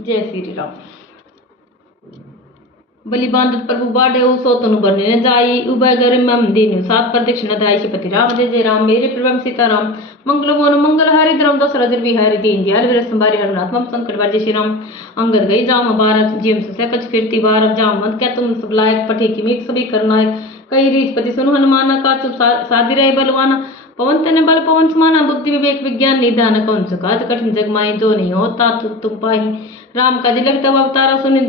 जय श्री राम। बलि बांधत प्रभु बाढ़े सो तनु बरने न जाई उभय घर मम दीनु सात प्रदक्षिण दाई पति राम जय जय राम मेरे प्रभु सीताराम मंगल मोन मंगल हरि द्रम दशरथ बिहारी दीन दयाल वीर संभारी हरनाथ मम संकट बार जय श्री राम। अंगद गई जाम बारह जिम से कच फिरती बारह जाम मत क्या तुम सब लायक पठे की मीक सभी करना है कई रीच पति सुन हनुमाना का चुप साधी रहे बलवाना पवन तने बल पवन समाना बुद्धि विवेक विज्ञान निधान कौन सुखात कठिन जग माई जो नहीं होता तुम पाही राम का जिलक तब अवतारा सुनि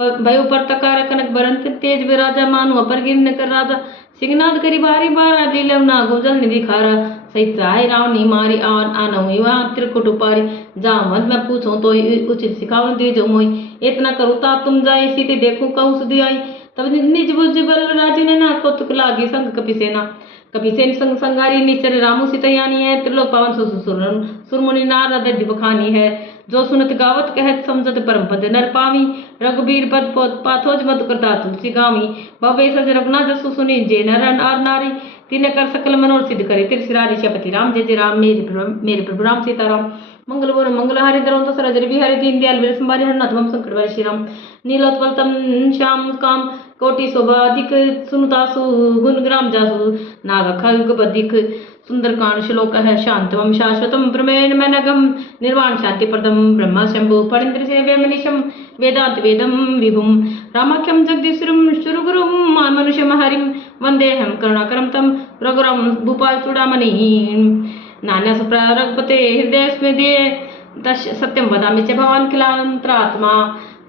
भयो पर तकार कनक बरंत तेज वे राजा मानु अपर गिर कर राजा सिंहनाद करी बारी बार लीलव ना गोजल निधि खारा सहित चाहे रावणी मारी आनऊ युवा त्रिकुट उपारी जा मत मैं पूछूं तो उचित सिखावन दे जो मोई इतना करूँ ता तुम जाए सीते देखो कहूँ सुधी आई तब निज बुझ बल राजी ने ना कौतुक लागी संग कपि सेना कपि सेन संग संगारी निचर रामु सितयानी है त्रिलोक पावन सुरमुनि नारद दिवखानी है जो सुनत गावत कहत समझत परम पद नर पावी रघुबीर पद पाथोज मधु करता तुलसी गावी भवे सज रघुना जसु सुनी जे नर और नारी तीन कर सकल मनोर सिद्ध करे तिरसिरारी शपति राम जय जय राम मेरे प्रभु राम सीताराम मंगल बोल मंगल हरि द्रव दशरथ बिहारी दीन दयाल वीर संभारी हरनाथ मम संकट बार श्री राम नीलोत्पल तम श्याम काम कोटि शोभाधिक सुनुतासु गुण ग्राम जासु नाग खग बधिक सुंदरकांड श्लोक है शांतवम शाश्वतम प्रमेण मनगम निर्वाण शांति प्रदम ब्रह्म शंभु परिंद्र सेव्य मनीषम वेदांत वेदम विभुम रामाख्यम जगदीश्वरम शुरुगुरुम मनुष्यम हरिम वंदेहम करुणाकरम तम रघुराम भूपाल चूड़ामणि नान्या सुप्रगपते हृदय स्मृति दश सत्यम वदामि च भवान् किलांतरात्मा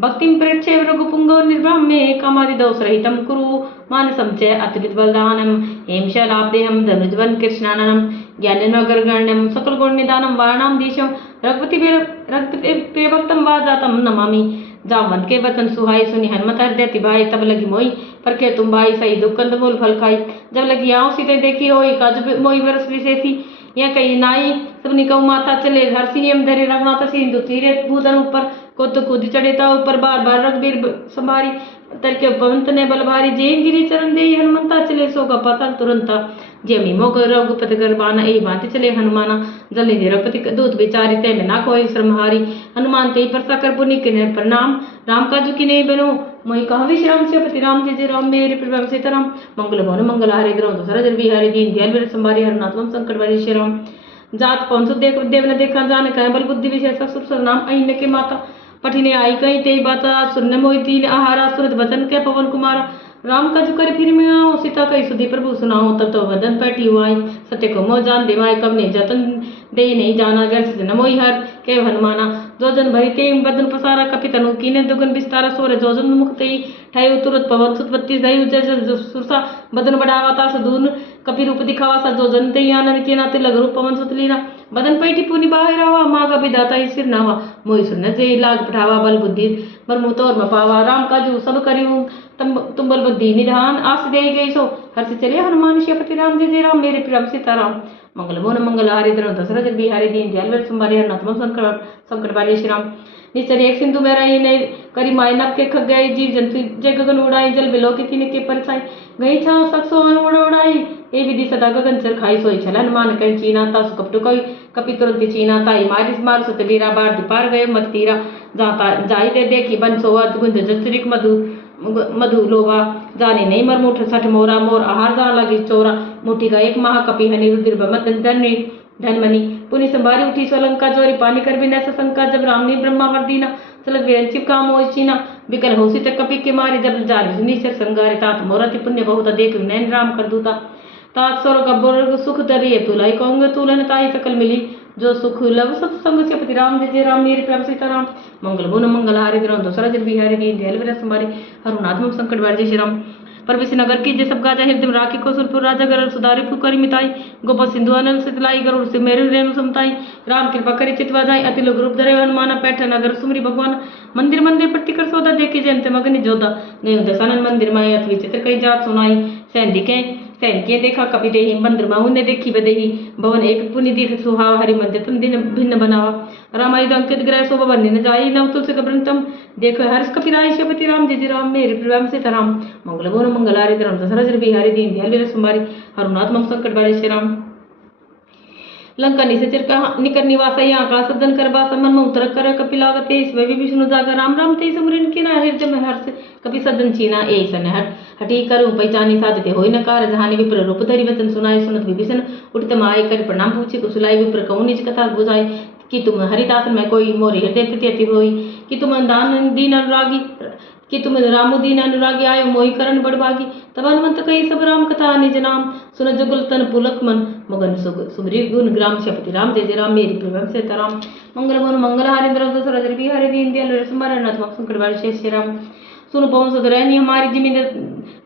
भक्तिं प्रेक्षे रघुपुंगो निर्ब्राह्मे कामादिदोषरहितं कुरु मानसं च अतुलित बलदानम् हेम शैलाब्देहं धनुज्वन् कृष्णाननं ज्ञाननगरगण्यं सकलगुणनिदानं वारणाधीशं रघुपति प्रियभक्तं वाजातं नमामि जामवंत के वचन सुहाई सुनि हनुमत हृदय तिभाई तब लगी मोई पर के तुम भाई सही दुख कंद मूल फल खाई जब लगी आँव सीते देखी होई काज मोई वर्ष विशेषी यह कही नाई सबनी कहूँ माता चले हर्षि नियम धरे रघुनाथ सिंधु तीरे भूधर ऊपर कूद चढ़े था ऊपर बार बार रघुबीर संभारी तरके पवंत ने बल भारी जेन गिरी चरण दे हनुमंता चले सोगा पाताल तुरंता जेमी मोग रघुपति गरबाना ए भांति चले हनुमाना जल्दी दे रघुपति दूत विचारी ते में ना कोई श्रमहारी हनुमान ते परसा कर पुनि के प्रणाम राम काजू की नहीं बनो मोहि कहा विश्राम से पति राम जय जय राम मेरे प्रभु सीताराम मंगल भवन मंगल हारे द्रव दशरथ बिहारी दीन दयाल वीर संभारी हरनाथ मम संकट बारी श्री राम जात पवन सुख देव न देखा जान कह बल बुद्धि विशेष सुर नाम अहिन के माता पठिने आई कहीं ते बात सुनने मोहि तीन आहारा सुरत वचन के पवन कुमारा राम का जो कर फिर मैं आओ सीता कही सुधी प्रभु सुनाओ तब तो वदन पैटी हुआई सत्य को मोह जान देवाय कब ने जतन दे नहीं जाना गैर से मोहि हर के हनुमाना जोजन भरी ते बदन पसारा कपि तनु कीने दुगन विस्तारा सोरे जोजन मुक्त ठय तुरत पवन सुतपत्ति दई जय सुरसा बदन बढ़ावा ता सदून कपि रूप दिखावा सा जोजन ते आनंद के नाते लग रूप पवन सुतलीना बदन पैठी पुनि बाहिर आवा माँ का विदाता ही सिर नावा मोहि सुन जे लाग पठावा बल बुद्धि मरमु तोर मपावा राम काजू सब करियूं तुम बल बुद्धि निधान आस दे गई सो हर्ष चले हनुमान श्रीपति राम जय जय राम मेरे प्रिय सीताराम मंगल मोन मंगल हरि द्रव दशरथ बिहारी दीन दयाल वीर संभारी हरनाथ मम संकट बारी श्री राम निश्चर एक सिंधु में रही नहीं करी माय नभ के खग गए जीव जंतु जय गगन उड़ाई जल बिलो के तीन के परछाई गई छाव सकसो उड़ाई ए विधि सदा गगन चर खाई सोई छल हनुमान कह चीना ता सुकपटु कई कपि तुरंत चीना ताई मार सुत वीरा बार दुपार गए मत तीरा जाई ते देखी बन सोवा गुंज जचरिक मधु लोभा जाने नहीं मर मुठ सठ मोरा मोर आहार जान लगी चोरा मुठी का एक माह कपि हनि रुद्र धनमणि पुनि संभारी उठी सोलंका जोरी पानी कर बिना सशंका जब रामनी ब्रह्मावर दीना चल विरंचिप काम हो चीना बिकल होसी तक कपि के मारे जब जारी निश्चर संगारे तात मोरति पुण्य बहुत देख नैन राम कर दूता तात स्वर गब्बर सुख दरिये तुलाई कहूंगे तुलन ताई सकल मिली जो सुख लव सत्संग से पति राम जय जय राम मेरे प्रिय सीताराम मंगल भुवन मंगल हारि द्रव दशरथ बिहारी दीन दयाल वीर संभारी हरनाथ मम संकट बार जय श्री राम परवेश नगर की जय सब गाजा हृदय राखी कौशलपुर राजा गरुड़ सुधारी पुकारी मिताई गोप सिंधु अनल सितलाई गरुड़ से मेरु रेणु समताई राम कृपा करी चितवा जाई अति लोग रूप धरे हनुमाना पैठ नगर सुमरी भगवान मंदिर मंदिर पट्टी कर सौदा देखे जयंत मगन जोधा गयो दशानन मंदिर माया अति विचित्र कई जात सुनाई सैनिके सैनिके देखा कपि देहि मंदिर माहु ने देखी बदेही भवन एक पुनि देख सुहाव हरि मंदिर तुम दिन भिन्न बनावा रामायुध अंकित ग्रह शोभा बन्ने न जाई नव तुलसी कब्रंतम देखो हर्ष कपिराय श्रीपति राम जय जय राम मेरे प्रिय सीताराम मंगल भुवन मंगल हारि द्रव दशरथ बिहारी दीन दयाल वीर संभारी हरनाथ मम संकट बारी श्री राम लंका निशाचर निकर निवास यहाँ का सदन कर बासा मन में उतर कर कपिलागत इस वे विष्णु जागर राम राम ते सुमरन की ना हृदय में हर्ष कपि सदन चीना ए सन हटी कर पहचानी साधते हो न कार जहानी विप्र रूप धरि वचन सुनाए सुनत विभीषण उठित माय कर प्रणाम पूछे कुशलाई विप्र कहूँ निज कथा बुझाई कि तुम हरिदासन में कोई मोरी हृदय प्रति होई कि तुम दान दीन अनुरागी कि तुम रामुदीन अनुरागी आयो मोहि करण बड़भागी तब हनुमंत कही सब राम कथा निज नाम सुन जुगल तन पुलक मन मगन सुमरी गुण ग्राम शपति राम जय जय राम मेरी प्रेम से तराम मंगल गुण मंगल हरिंद्र दशरथ बिहारी दीन दयाल स्मरण संकट बार शेष राम सुन पवन सुधरैनी हमारी जिमिन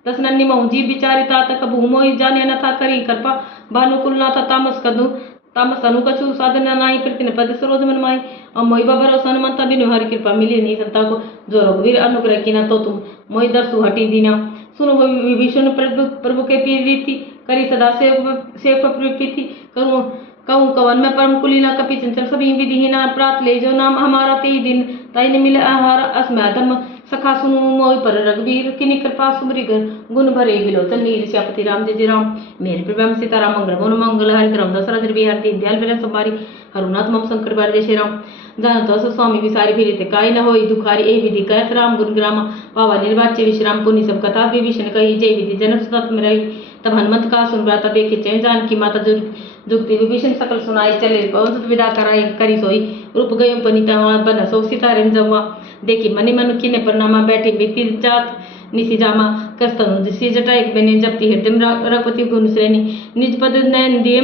दस नन्नी महु जी विचारिता तक भूमो जाने न था करी कृपा भानुकुल ना था तामस कदू तामस अनु कछु साधन नाई प्रतिन पद सरोज मन माई और मोई बाबर हनुमंता बिनु हरि कृपा मिली नहीं संता को जो रघुवीर अनुग्रह की ना तो तुम मोई दर्शु हटी दीना सुनो विभीषण प्रभु के प्रीति करी सदा सेवक प्रीति कहूँ कहूँ कवन में परम कुलीना कपि चंचल सभी विधिहीना प्रात ले जो नाम हमारा ते दिन ताई ने मिले आहार अस्मैदम सखा सुनु मोहि पर रघुवीर किनि कृपा सुमरि गुण भरे बिलोचन नीर श्यापति राम जय जय राम मेरे प्रभु सीताराम मंगल गुण मंगल हरि राम दशरथ बिहार दीन दयाल विरह संभारी हरुनाथ मम संकट बार जय श्री राम जहाँ तो स्वामी विसारी फिर काय न होई दुखारी ए विधि कहत राम गुण ग्राम पावा निर्वाच्य विश्राम पुनि सब कथा विभीषण कही जय विधि जनक सुत में रही तब हनुमंत का सुन ब्राता देखे चैन जान की माता जुगति विभीषण सकल सुनाई चले विदा कराई करी सोई रूप गयो पनिता बन सो सीता जमा देखी मनि मन किने प्रणामा बैठी बीती जात निसी जामा कस्तनु दिसी जटा एक बेने जपति हृदय रघुपति गुण श्रेणी निज पद नयन दिए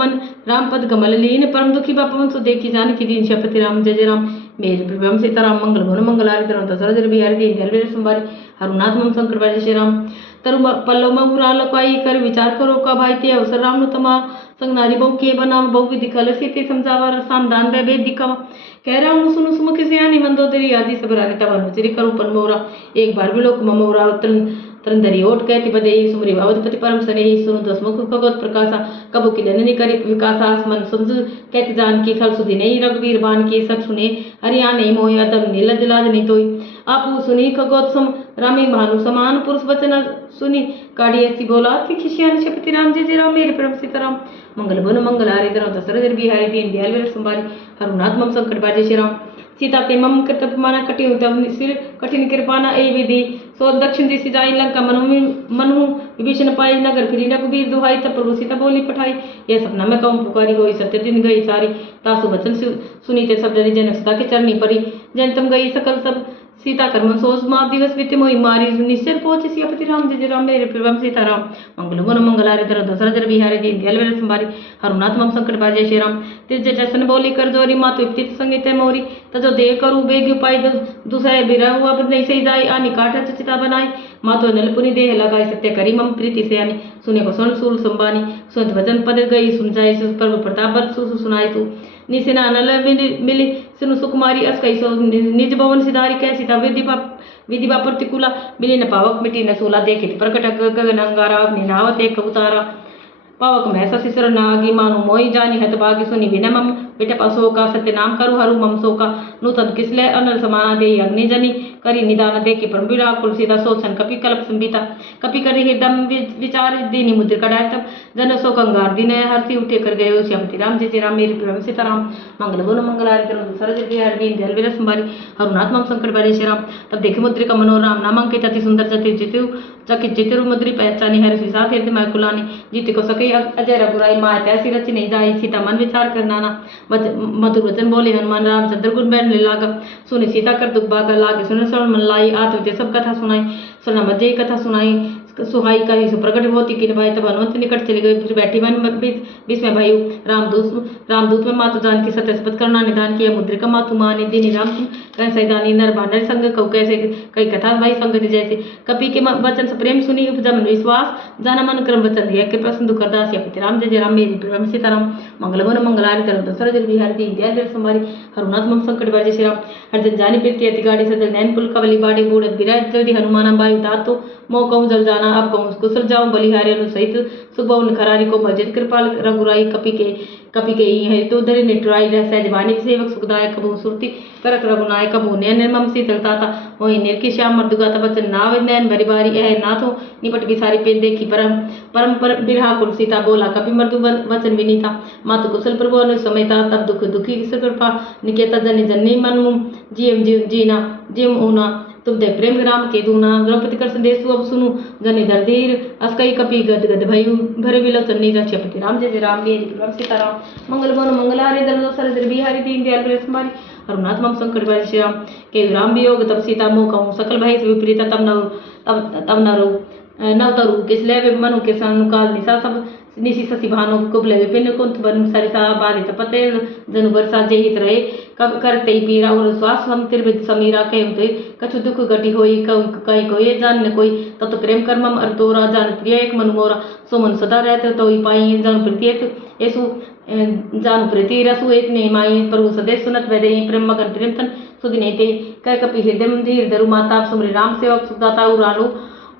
मन राम पद कमल लीन परम दुखी बापवन सो देखी जान की दीन शपति राम जय जय राम मेरे प्रभु सीताराम मंगल गुण मंगल हरि दशरथ बिहारी दीन दयाल विरह संभारी हरुनाथ मम संकट बार जय श्री राम तरु पल्लव में हुरा लकवाई कर विचार करो का भाई ते अवसर राम नु तमा संग नारी बहु के बनाव बहु विधि खल सीते समझावा सामदान वे वेद दिखावा कह रहा हूँ सुनो सुमुख से आनी मंदोदरी आदि सब रानी तब अनुचरी करूँ पन मोरा एक बार भी लोक ममोरा तरंदरी ओट कहती बदे सुमरी अवधपति परम सने सुनु दसमुख भगवत प्रकाशा कबू की नंदनी करी विकासा मन सुन कहती जान की खल सुधी नहीं रघुवीर बान की सब सुने हरिया नहीं मोहि अदम नीलज लाज नहीं तोई आप सुनी खगोत्सम रामी भानु समान पुरुष वचन सुनी काढ़ी ऐसी बोला खिशियान शपति राम जय जय राम मेरे परम सीताराम मंगल गुण मंगल हरि दशरथ बिहारी दीन दयाल विरह संभारी हरुनाथ मम संकट बार जय श्री राम सीता ते मम कृतपमाना कटियो तब सिर कठिन कृपाना ए विधि सो दक्षिण दिशि जाई लंका मनु विभीषण पाई नगर फिरी रघुबीर दुहाई तब प्रभु सीता बोली पठाई यह सपना में कहूँ पुकारी होई सत्य दिन गई सारी तासु वचन सुनीते सब जन जनक सदा के चरणी परी जन तम गई सकल सब सीता कर्म सोच माप दिवस बीते मोहि मारी निश्चर पहुंचे सियापति राम जय जय राम मेरे प्रभु सीताराम मंगल गुण मंगल हरि दशरथ बिहारी दीन दयाल विरह संभारी हरुनाथ मम संकट बार जय श्री राम तिज जसन बोली कर जोरी मातु इप्तित संगीत मोरी तजो दे करू बेग उपाय दुसरे बिरह हुआ नहीं सही जाई आनी काठ चिता बनाई मातो नलपुनि देह लगाई सत्य करी मम प्रीति से आनी सुने को सुन सूल संबानी सुनत वचन पद गई सुन जाय प्रभु प्रताप सुनाई तू निसिना नल मिली सुनु सुकुमारी अस कई सो निज भवन सिधारी कैसी था विधि बा प्रतिकूला मिली न पावक मिटी न सूला देखित प्रकट गगन अंगारा निनावत एक उतारा पावक महसा शिशर नागी मानु मोई जानी हत भागी सुनी विनय मम बेटे पसो का सत्य नाम करू हरु मम सो का नूतन किसले अनल समाना दे अग्नि जनी करी निदान दे के परम विराट कुलसीदा सोचन कपि कल्प संबिता कपि करी हृदम विचार दीनी मुद्र कडाय तब जन सो कंगार दिन हरसी उठे कर गए श्यामति राम जय जय राम मेरे प्रभु सीताराम मंगल गुण मंगल हरि दशरथ बिहारी दीन दयाल विरह संभारी हरुनाथ मम संकट बार श्री राम तब देखे मुद्रिका मनोराम नामांकित अति सुंदर जति जितु चकित चित्रु मुद्री पहचानी हरि सुसात हृदय मैं कुलानी जीत को सके अजय रघुराई माय तैसी रच नहीं जाई सीता मन विचार करना ना मधुर वचन बोले हनुमान रामचंद्र गुण बैठ लागा सुने सीता कर दुख भागा लागे सुन श्रवण मन लाई आत्म सब कथा सुनाई सुना मजे कथा सुनाई सुहाई का ही प्रकट होती कि भाई तब हनुमंत निकट चले गए फिर बैठी मन बीच भाई रामदूत में मातु जान की सत्यस्पत करना निदान किया मुद्रिका मातु मानी दीनी राम कह सैदानी नर बानर संग कौ कैसे कई कथा भाई संगति जैसे कपि के वचन से प्रेम सुनी उपजा मन विश्वास जाना मन क्रम वचन दिया के प्रसन्न दुखरदास या पिता राम जय जय राम मेरी प्रभु सीताराम मंगल गुण मंगल हरि दशरथ बिहारी दीन दयाल विरह संभारी हरुनाथ मम संकट बार जय श्री राम हरजन जानी प्रीति अति गाड़ी सजल नैन पुल कवली बाड़ी बूढ़ विराज जल्दी हनुमान बायु तातो मोह कहूँ जल जाना अब कहूँ कुशल जाऊँ बलिहारी अनु सहित सुबह खरारी को मस्जिद कृपाल रघुराई कपि के कपि कही है तो उधर निटुराई रह सहजवानी सेवक सुखदायक कबू सुरती करक रघुनायक कबू नयन निर्मम शीतलता था वही निर्की श्याम मर्दुगाता बचन नाव नयन बरी बारी यह नाथो निपट बिसारी पे देखी परम परम पर बिरहा कुलसीता बोला कपि मर्दु वचन विनीता मातु कुशल प्रभु अनु समेता तब दुख दुखी कृपा निकेता जन जननी मनु जीव जीना जिम ऊना तुम दे प्रेम राम के दूना द्रौपदी कर संदेश अब सुनु जनि धरधीर अस्कई कपि गद गद भयु भरे विलोचन नीरक्षपति राम जय जय राम मेरी प्रभु सीताराम मंगल बन मंगलारे दल सरदर बिहारी दीन दयाल कुमारी अरुणाथ मम संकट बारी श्री राम के राम वियोग तब सीता मोह कहूँ सकल भय से विपरीत तब न रो नव तरु किसले मनु के काल निशा सब निशि ससी भानो कुबले विपिन कुंत बन सरिसा बारित पते जनु बरसा जेहित रहे कब करते पीरा और श्वास हम तिरविद समीरा कहते कछु दुख घटी होई कई कोई जान न कोई तत प्रेम कर्मम अर्तोरा जान प्रिय एक मनु मोरा सोमन सदा रहते तो पाई जान प्रत्येक ऐसु जान प्रति रसु एक ने माई प्रभु सदेश सुनत वैदे प्रेम मगन प्रेम तन सुदिनेते कह कपि हृदय धीर धरु माता सुमरि राम सेवक सुदाता उरालो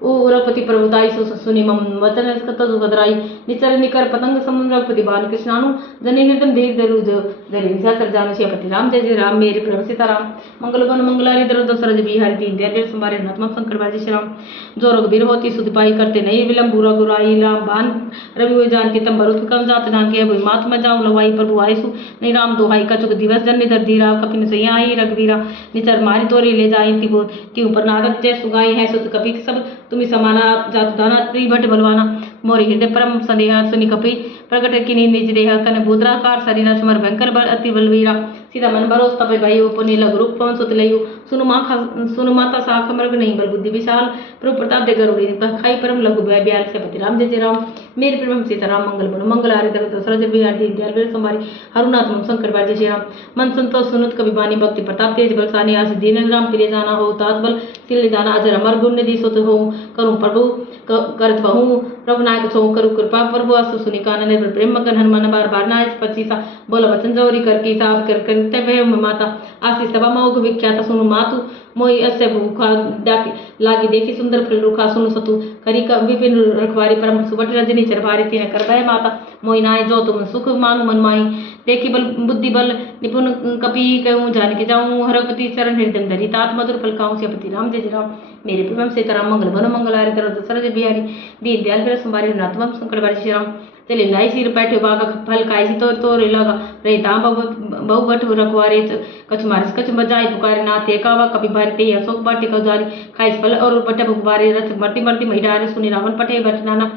ओ रघुपति प्रभुताई सुनि मम वचन सुखदराई निचर निकर पतंग समुद्र रघुपति बाल कृष्णानु जनि निर्दम धीर धरु धरि सरजानु श्रीपति राम जय जय राम मेरे प्रभु सीताराम मंगल बन मंगलारी दर दशरथ बिहारी दीन दयाल संभारे नतम शंकर बाजी श्री राम जो रघुबीर होती सुधपाई करते नहीं विलंब रघुराई राम बान रवि हुए जान के तम भरुत कम जात नाम के अभी मात में जाऊं लवाई प्रभु आयसु नहीं राम दोहाई कचुक दिवस जन निधर धीरा कपिन सही आई रघुवीरा निचर मारी तोरी ले जाई ती ऊपर नारद जय सुगाई है सुत कपि सब तुम्हें समाना जातु दाना त्रिभट बलवाना मोरी हृदय परम संदेहा सुनि कपि प्रकट किनी निज देहा कन भूद्राकार शरीर समर भयंकर बल अति बलवीरा सीता मन बरोस तपे भयो पुनि लघु रूप पवन सुत लयु सुनु माता साख मृग नहीं बल बुद्धि विशाल प्रभु प्रताप दे गरुड़ी खाई परम लघु भय ब्याल से पति राम जय जय राम मेरे प्रभु सीताराम मंगल बनो मंगल आरि दर सरज बिहार दीन दयाल वीर समारी हरुनाथ मम शंकर बार जय श्री राम मन संतोष सुनुत कवि बानी भक्ति प्रताप तेज बल सानी आस दीन राम प्रिय जाना हो तात बल तिल जाना अजर अमर गुण निधि सुत हो करूं प्रभु करत बहु प्रभु नायक छो करु कृपा प्रभु असु सुनि कानन निर्भर प्रेम मगन हनुमान बार बार नाय पचीसा बोल वचन जौरी कर की साफ कर करते भय माता आशीष सभा मोग विख्यात सुनु मातु मोई अस्य भूखा डाकी लागी देखी सुंदर फल रुखा सुनु सतु करी का विपिन रखवारी परम सुबट रजनी चरभारी तीन कर भय माता मोई नाय जो तुम सुख मानु मन माई देखी बल बुद्धि बल निपुण कपि कहूँ जान के जाऊँ हरपति चरण हृदय धरी तात मधुर फल खाऊँ श्रीपति राम जय राम मेरे प्रभु सीताराम मंगल बनो मंगल आरि दर सरज बिहारी दीन दयाल वीर संभारी नाथवम शंकर बारी श्री राम चले लाई सिर बैठे बागा फल खाई सी तो रे लगा रे दाम बहु बट रखवारे कछ मारिस कछ बजाई पुकारे नाथे कावा कपि भरते अशोक बाटी का जारी खाइस फल और बट बुबारे रथ मरती मरती महिला सुनि रावण पटे बट नाना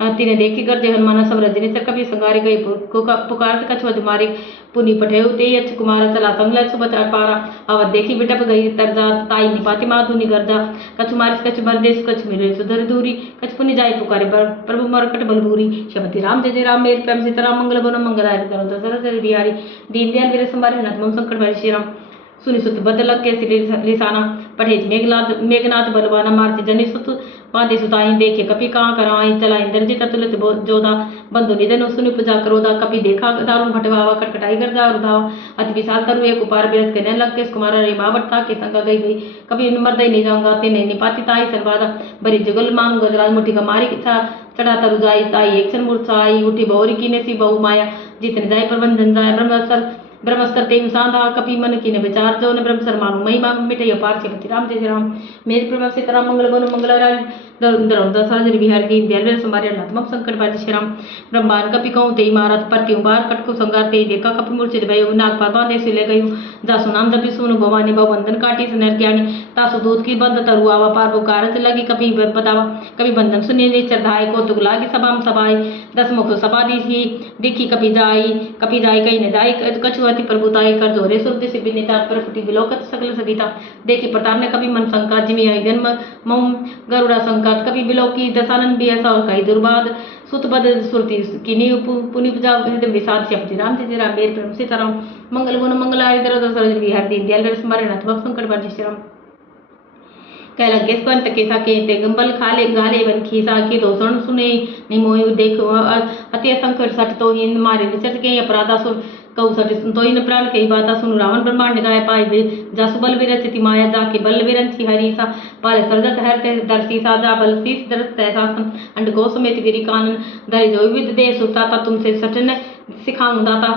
तिने देखी कर जय हनुमाना सब रजनी चर कभी संगारे गई पुकार कछुआ मारे पुनि पठे ते यच कुमार चला संगल सुबत पारा अवध देखी बिटप गई तरजा ताई निपाति माधुनि गर्जा कछु मारिस कछु बरदेश कछु मिले सुधर दूरी कछु पुनि जाय पुकारे प्रभु मरकट बलभूरी श्रीमती राम जय जय राम मेरे प्रेम सीताराम मंगल बनो मंगल आरि दशरथ बिहारी दीन दयाल वीर संभारे नतमम संकट भाई श्री राम सुनि सुत बदल के लिसाना पढ़ेज मेघनाथ बलवाना मारती जनि सुत बांधे सुताई देखे कपि कहाँ कराई चला इंद्रजित अतुलित जोधा बंधु निधन सुनि पूजा करोदा कपि देखा दारुण भटवावा कटकटाई गर्जा रुधावा अति विशाल तरु एक उपार बिरज के लग के कुमार रे मावटता के संग गई कभी मर्दय नहीं जाऊंगा तेने निपाति ताई सर्वादा बरी जुगल मांग गजराज मुठी का मारी चढ़ा तरु जाई ताई एक क्षण मूर्छाई उठी बहुरी की ने सी बहु माया जितने जाय प्रबंधन जाय ब्रह्मस्तर ते साधा कपि मन की न विचार जो न ब्रह्म मानु महिमा मिटे अपार श्रीपति राम जय राम मेरे प्रभु सीताराम मंगल बनो मंगल दशरथ बिहार दीन दयाल संभारे नाथमम संकट बाजी श्री राम ब्रह्मांड कपि कहूँ ते मारत परति बार कटको संगार ते देखा कपि मूर्छित भयो नाग पापा देश ले गयो जासु नाम जपि सुनु भवानी भव बंधन काटी नर ज्ञानी तासु दूध की बंध तरुआवा पार पुकारत लगी कपि बतावा कपि बंधन सुनि निचर धाय को तुग लागी सभाम सभाई दस मुख सभा दी देखी कपि जाई कहीं न जाई कछु अति प्रभुताई कर जोरे सुरदि से बिनीता पर फुटी विलोकत सकल सगीता देखी प्रताप ने कभी मन शंका जिमी आई जन्म मम गरुड़ा संकात कभी बिलोकी दशानन भी ऐसा और कई दुर्बाद सुतबद सुरति किनी पुनि पूजा हृदय विषाद श्रीपति राम जय राम मेरे प्रेम सीताराम मंगल गुण मंगल आरि दर दशरथ बिहार दीन दयाल स्मरण नाथ संकट बार जय श्री राम कैलंकेश पंत केसा के तेगंबल खाले गाले बन खीसा के दोषण सुने निमोय देखो अति संकट सट तो हिंद मारे निचत के अपराधा सुर कौ सट तो इन प्राण के बाता सुन रावण ब्रह्मांड गाय पाए जासु बल विरचिति माया जाके बल विरंची हरीसा पाले सरजत हरते दर्शी साजा बल शीस दरस तैसासन अंड गो समेत गिरी कानन दरि जो विविध देश सुरता तुमसे सटन सिखाऊं दाता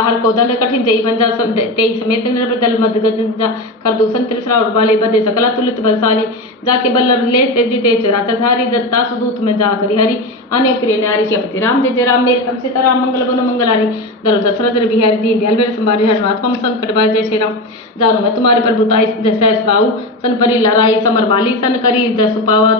हर को दल कठिन जई बंजा तेई समेत निर्बदल मद गंजा कर दूसन तिरसरा और बाले बदे सकला तुलित बलशाली जाके बल्लभ ले तेजी तेज रातधारी दत्ता सुदूत में जा करी हरि अनेक प्रिय नारी श्रीपति राम जय जय राम मेरे कम सीताराम मंगल बनो मंगलारी दल दशरथ बिहारी दीन दयाल मेरे संभारे हनुमात पम संकट बार जय श्री राम जानो मैं तुम्हारे प्रभुताई जैसे बाऊ सन परी लड़ाई समर बाली सन करी जस पावा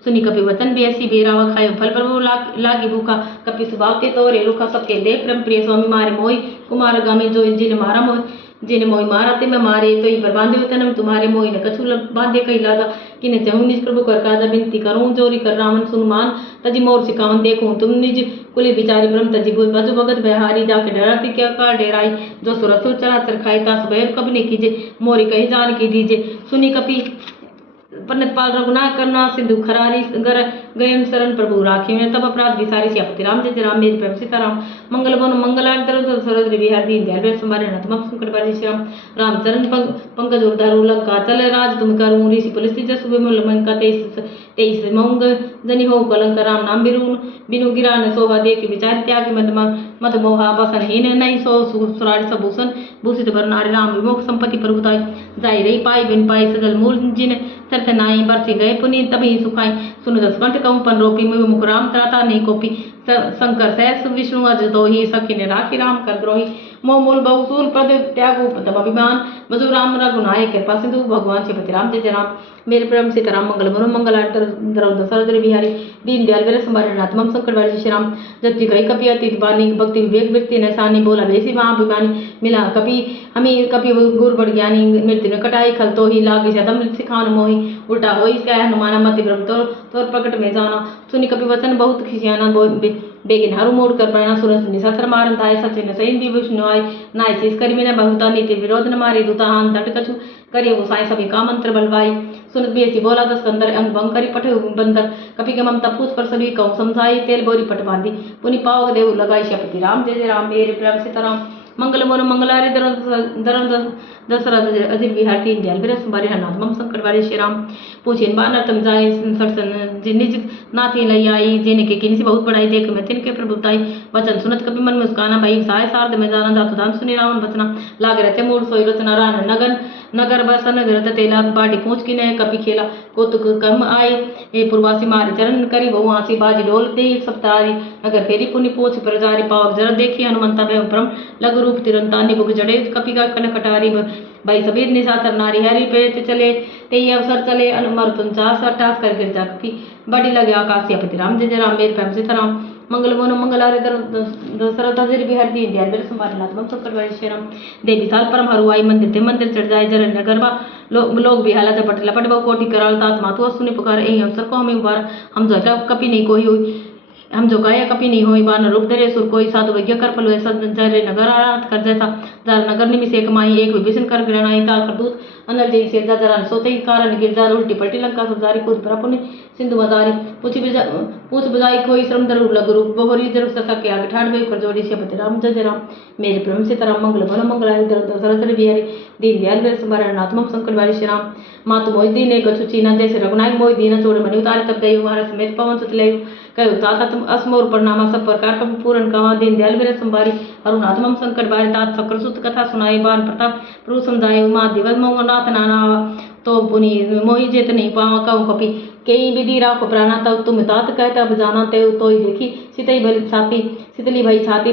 सुनी कपि वचन बेसी बेरावा खाय फल प्रभु लागी भूखा कपि सुभावते तोरे रुखा सबके देव प्रेम प्रिय स्वामी मारे मोहि कुमार गामी जो जिन मारा मोहि जिन मोहि मारा ते मैं मारे तो ही पर बांधे तनम तुम्हारे मोहि न कछु बांधे कही लागा कि न चाहूं निज प्रभु कर काजा बिनती करूं जोरी कर रामन सुनमान तजी मोर सिकावन देखूं तुम निज कुली बिचारी ब्रह्म तजी बजु भगत बहारी जाके डराती क्या का डेराई जो सुरसुर चरा चर खाई तास बैर कब ने कीजे मोरी कही जान की दीजे सुनी कपि पन्नत पाल रघुनाथ करना सिंधु खरारी गर गयम शरण प्रभु राखे में तब अपराध विसारी श्रीपति राम जय जय राम मेरे प्रभु सीताराम मंगल बन मंगलांतर सरद बिहार दीन दयाल समारे नतम संकट बारी श्री राम रामचरण पंकज उर्धारू लंका चल राज तुम करूं ऋषि पुलिस जस विमल लंका तेईस मंग जनि हो कलंक राम नाम बिनु गिरा न सोहा देख विचार त्याग मत मोहा बसन हीन नहीं सो सुरारी सबूषण भूषित वर नारी राम विमुख संपत्ति प्रभुताई जाई रही पाई बिन पाई सजल मूल जिन चरत नाई बरसी गए पुनि तभी सुखाई सुन दस कंठ कहूं पन रोपी मुख राम त्राता नहीं कोपी शंकर सहस विष्णु अज दोही सखी ने राखी राम कर द्रोही मोह मूल बहुसूल पद त्यागो तब अभिमान मधु राम रघुनाय कृपा सिंधु भगवान श्रीपति राम जय जय राम मेरे प्रेम सीताराम मंगल मनो मंगलांतर दशरथ बिहारी दीन दयाल मेरे संभारे नाथमम संकट बारी श्री राम जति गई कपि अति बानी भक्ति विवेक वृत्ति नैसानी बोला बेसी महाभिमानी मिला कपि हमी कपि गुर बड़ ज्ञानी मृत्यु न कटाई खल तो ही लागे सदम सिखान मोहि उल्टा होई कह हनुमान मति ब्रह्म तोर प्रकट में जाना सुनि कपि वचन बहुत खिसियाना बेगिन हरु मोड़ कर प्राणा सुरस निशस्त्र मारन थाय सचिन सैन विष्णु आय नाय शीस करी में बहुता नीति विरोध न मारी दूता हान दट कछु करियो गोसाई सभी का मंत्र बलवाई सुनत बेसी बोला दस कंदर अंग भंग करी पठे बंदर कपि के ममता पूछ पर सभी कहूं समझाई तेल बोरी पट बांधी पुनि पाव देव लगाई श्रीपति राम जय जय राम मेरे प्रेम सीताराम मंगल मोन मंगलारे दशरथ अजित बिहार दीन दयाल मेरे संभारे हनुमात मम संकट बारे श्री राम पूछेन बानर तम जाए सरसन निज नाथी लई आई जिन के किन से बहुत बड़ाई देख मैं तिनके प्रभुताई वचन सुनत कपि मन मुस्काना भई साय सार्ध में जाना जातु धाम सुनि रावण बचना लाग रहते मूड सोई रचना रान नगन नगर बसन गरत तेला बाटी पूछ की नय कपि खेला कौतुक कम आए ए पूर्वासी मारे चरण करी बहु आसी बाजी डोल दे सप्तारी नगर फेरी पुनि पूछ प्रजारी पावक जर देखी हनुमंता में परम लघु रूप तिरंता निबुक जड़े कपि का कन कटारी भाई सबीर निशाचर नारी हरि पेट चले ते अवसर चले अनुमर तुंचा सटास कर गिर जा कपि बड़ी लगे आकाश श्रीपति राम जय जय राम मेरे प्रेम सीताराम मंगल मोनो मंगलारे दशरथ अजित बिहार दीन दयाल मेरे संभारे नाथ मम संकट बारे श्री राम देवी साल परम हरुआई मंदिर थे मंदिर चढ़ जाए जरण्य गरबा लोग भी हाला झपट लपट बहु कोटि कराल तात मातु सुनि पुकार यही अवसर को हमें उबार हम जो कपि नहीं कोई हुई हम जो गाया कपि नहीं होई बान रूप धरे सुर कोई साधु वैज्ञ कर पलो ऐसा जरे नगर आरात कर जैसा जार नगर निमिष एक माई एक विभीषण कर गिरनाई ता कर दूत अनल जई से जरा सोते ही कारण गिर जा उल्टी पलटी लंका सब जारी कुछ पर पुनि सिंधु मदारी पूछ बजाई कोई श्रम दरु लग रूप बहुरी जरूर सका के आगे ठाड़ गई कर जोड़ी श्रीपति राम जय जय राम मेरे प्रेम सीताराम मंगल भलो मंगलाय दशरथ बिहारी दीन दयाल मेरे संभारे नाथमम संकट बारी श्री राम मातु मोहि दीन कछु चीना जैसे रघुनायक मोहि दीन छोड़ मनि उतारे तब गई हमारा समेत पवन सुत ले कहो ताता तुम असमोर प्रणामा सब प्रकार कम पूर्ण कहा दीन दयाल मेरे संभारी अरुणात्मम संकट बारे तात सकर सुत कथा सुनाई बान प्रताप प्रभु समझाए उमा दिवस मौनाथ नाना तो पुनि मोहि जेत नहीं पावा कहूँ कपि कई विधि राख प्राणा तब तुम तात कहता अब जाना ते तो ही देखी सितई भली छाती सितली भई छाती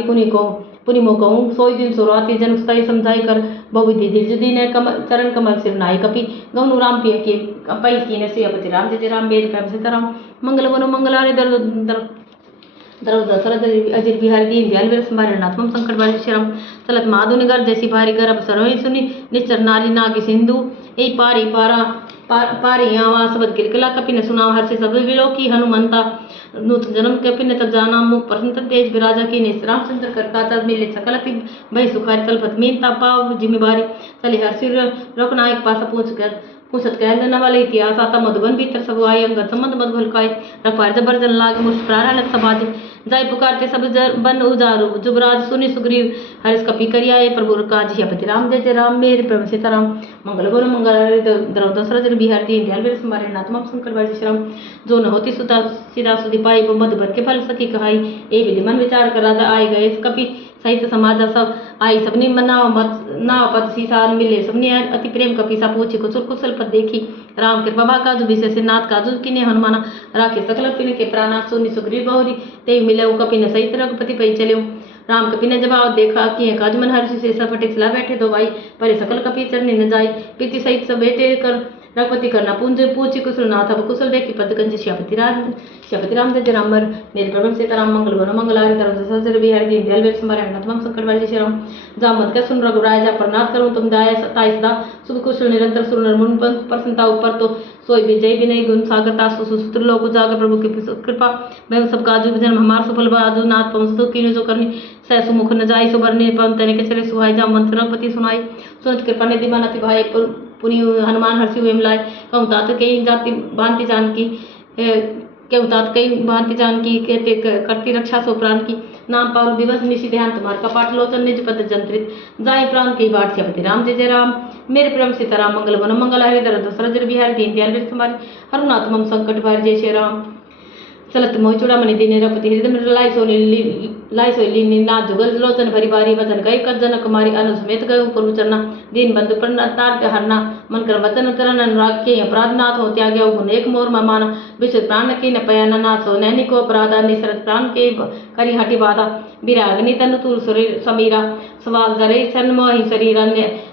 पुनि मो कहूँ सोई दिन शुरुआती जन सही समझाई कर बहुविधि धीरजदी ने चरण कमल सिर नाई कपि गौनु राम पिय के पई कीने श्रीपति राम जय जय राम मेरे प्रेम सीताराम मंगल मनो मंगलारे दशरथ अजित बिहारी दीन दयाल मेरे संभारे नाथमम संकट बारे श्री राम चलत माधु निगर जैसी भारी गर्भ सरोही सुनी निश्चर नारी नागी सिंधु ए पारी पारी आवा सबद गिरगिला कपि ने सुना हर से सब विलो की हनुमंता नूत जन्म कपि ने तब जाना मुख प्रसन्न तेज विराजा की निस रामचंद्र कर कातर मिले सकल भई सुखारी तलपत मीनता पाव जिम्मेवारी चले हर सिर रखनायक पासा पूछत कह देना वाले इतिहास आता मधुबन भीतर सब आय अंगत संबंध मधुबल काय रखवार जबरजन लागे मुझ प्रारल समाज जाय पुकारते सब बन उजारू जुबराज सुनि सुग्रीव हर्ष कपि करियाए प्रभु काज सियापति राम जय जय राम मेरे प्रभु सीताराम मंगल गुण मंगल द्रव दशरथ बिहार दीन दयाल वीर संभारे नाथ शंकर भाई श्री राम जो न होती सुता सीधा सुधी पाई वो मधुबर के फल सकी कहाई ए विधि मन विचार कर राजा आए गए कपि सहित समाज सब आई सबने मनाव मत नाव पद सीसान मिले सबने अति प्रेम कपीसा पूछी कुशल कुशल पद देखी राम कृपा बा काजु विशेष नाथ काजु किने हनुमाना राखे सकल पिन के प्राणा सुनि सुग्रीव बहुरी ते मिले कपिन सहित रघुपति पै चले राम कपि ने जवाब देखा कि काज मन हर्ष से सब फटे सिला बैठे दो भाई परे सकल कपि चरने न जाय प्रीति सहित सब बैठे कर रघुपति करना पूंज पूछी कुशल नाथ अब कुशल देखी पद गंज सियापति राम जय रामर मेरे प्रभु सीताराम मंगल गुण मंगल हरि धर्म सहस्र बिहारी दीन दयाल वीर संभारे नाथ शंकर भाई श्री राम जा मत क्या सुन रघुराय जा प्रणाम करूं तुम दाय सताई सदा शुभ कुशल निरंतर सुर मुन प्रसन्नता ऊपर तो सोई विजय विनय गुण सागरता सुसूत्र लोक उजागर प्रभु की कृपा मैं सब काजू जन्म हमार सफल बाजू नाथ पहुंच कीन जो करनी सह सुमुख न जाई सुबरनी पवन तने के चले सुहाई जा मंत्र रघुपति सुनाई सोच कृपा ने दीवान अति भाई पुनि हनुमान हर्षि हुए मिलाए कहूँ तात कई जाति भांति जान की कहूँ तात कई भांति जान की कहते करती रक्षा सो प्राण की नाम पारु दिवस निशि ध्यान तुम्हार कपाट लोचन निज पद जंत्रित जाय प्राण की बाट सियापति राम जय जय राम मेरे प्रेम सीताराम मंगल वन मंगल हरि दशरथ बिहारी दीन दयाल वीर संभारे हरुनाथ मम संकट भार जय श्री राम चलत मोहि चूड़ामणि दीने रघुपति हृदय में लाई सोई ना जुगल लोचन भरी बारी वचन गई कर जनक कुमारी अनु समेत गए ऊपर उचरना दीन बंधु तार हरना मन कर वचन उतरन अनुराग के अपराध नाथ हो त्याग गुण एक मोर माना विश्व प्राण की न पयन नाथो नैनी को अपराधा निसरत प्राण के करी हटि बाधा विरागनि तनु तुर शरीर समीरा सवाल जरे सन मोहि शरीर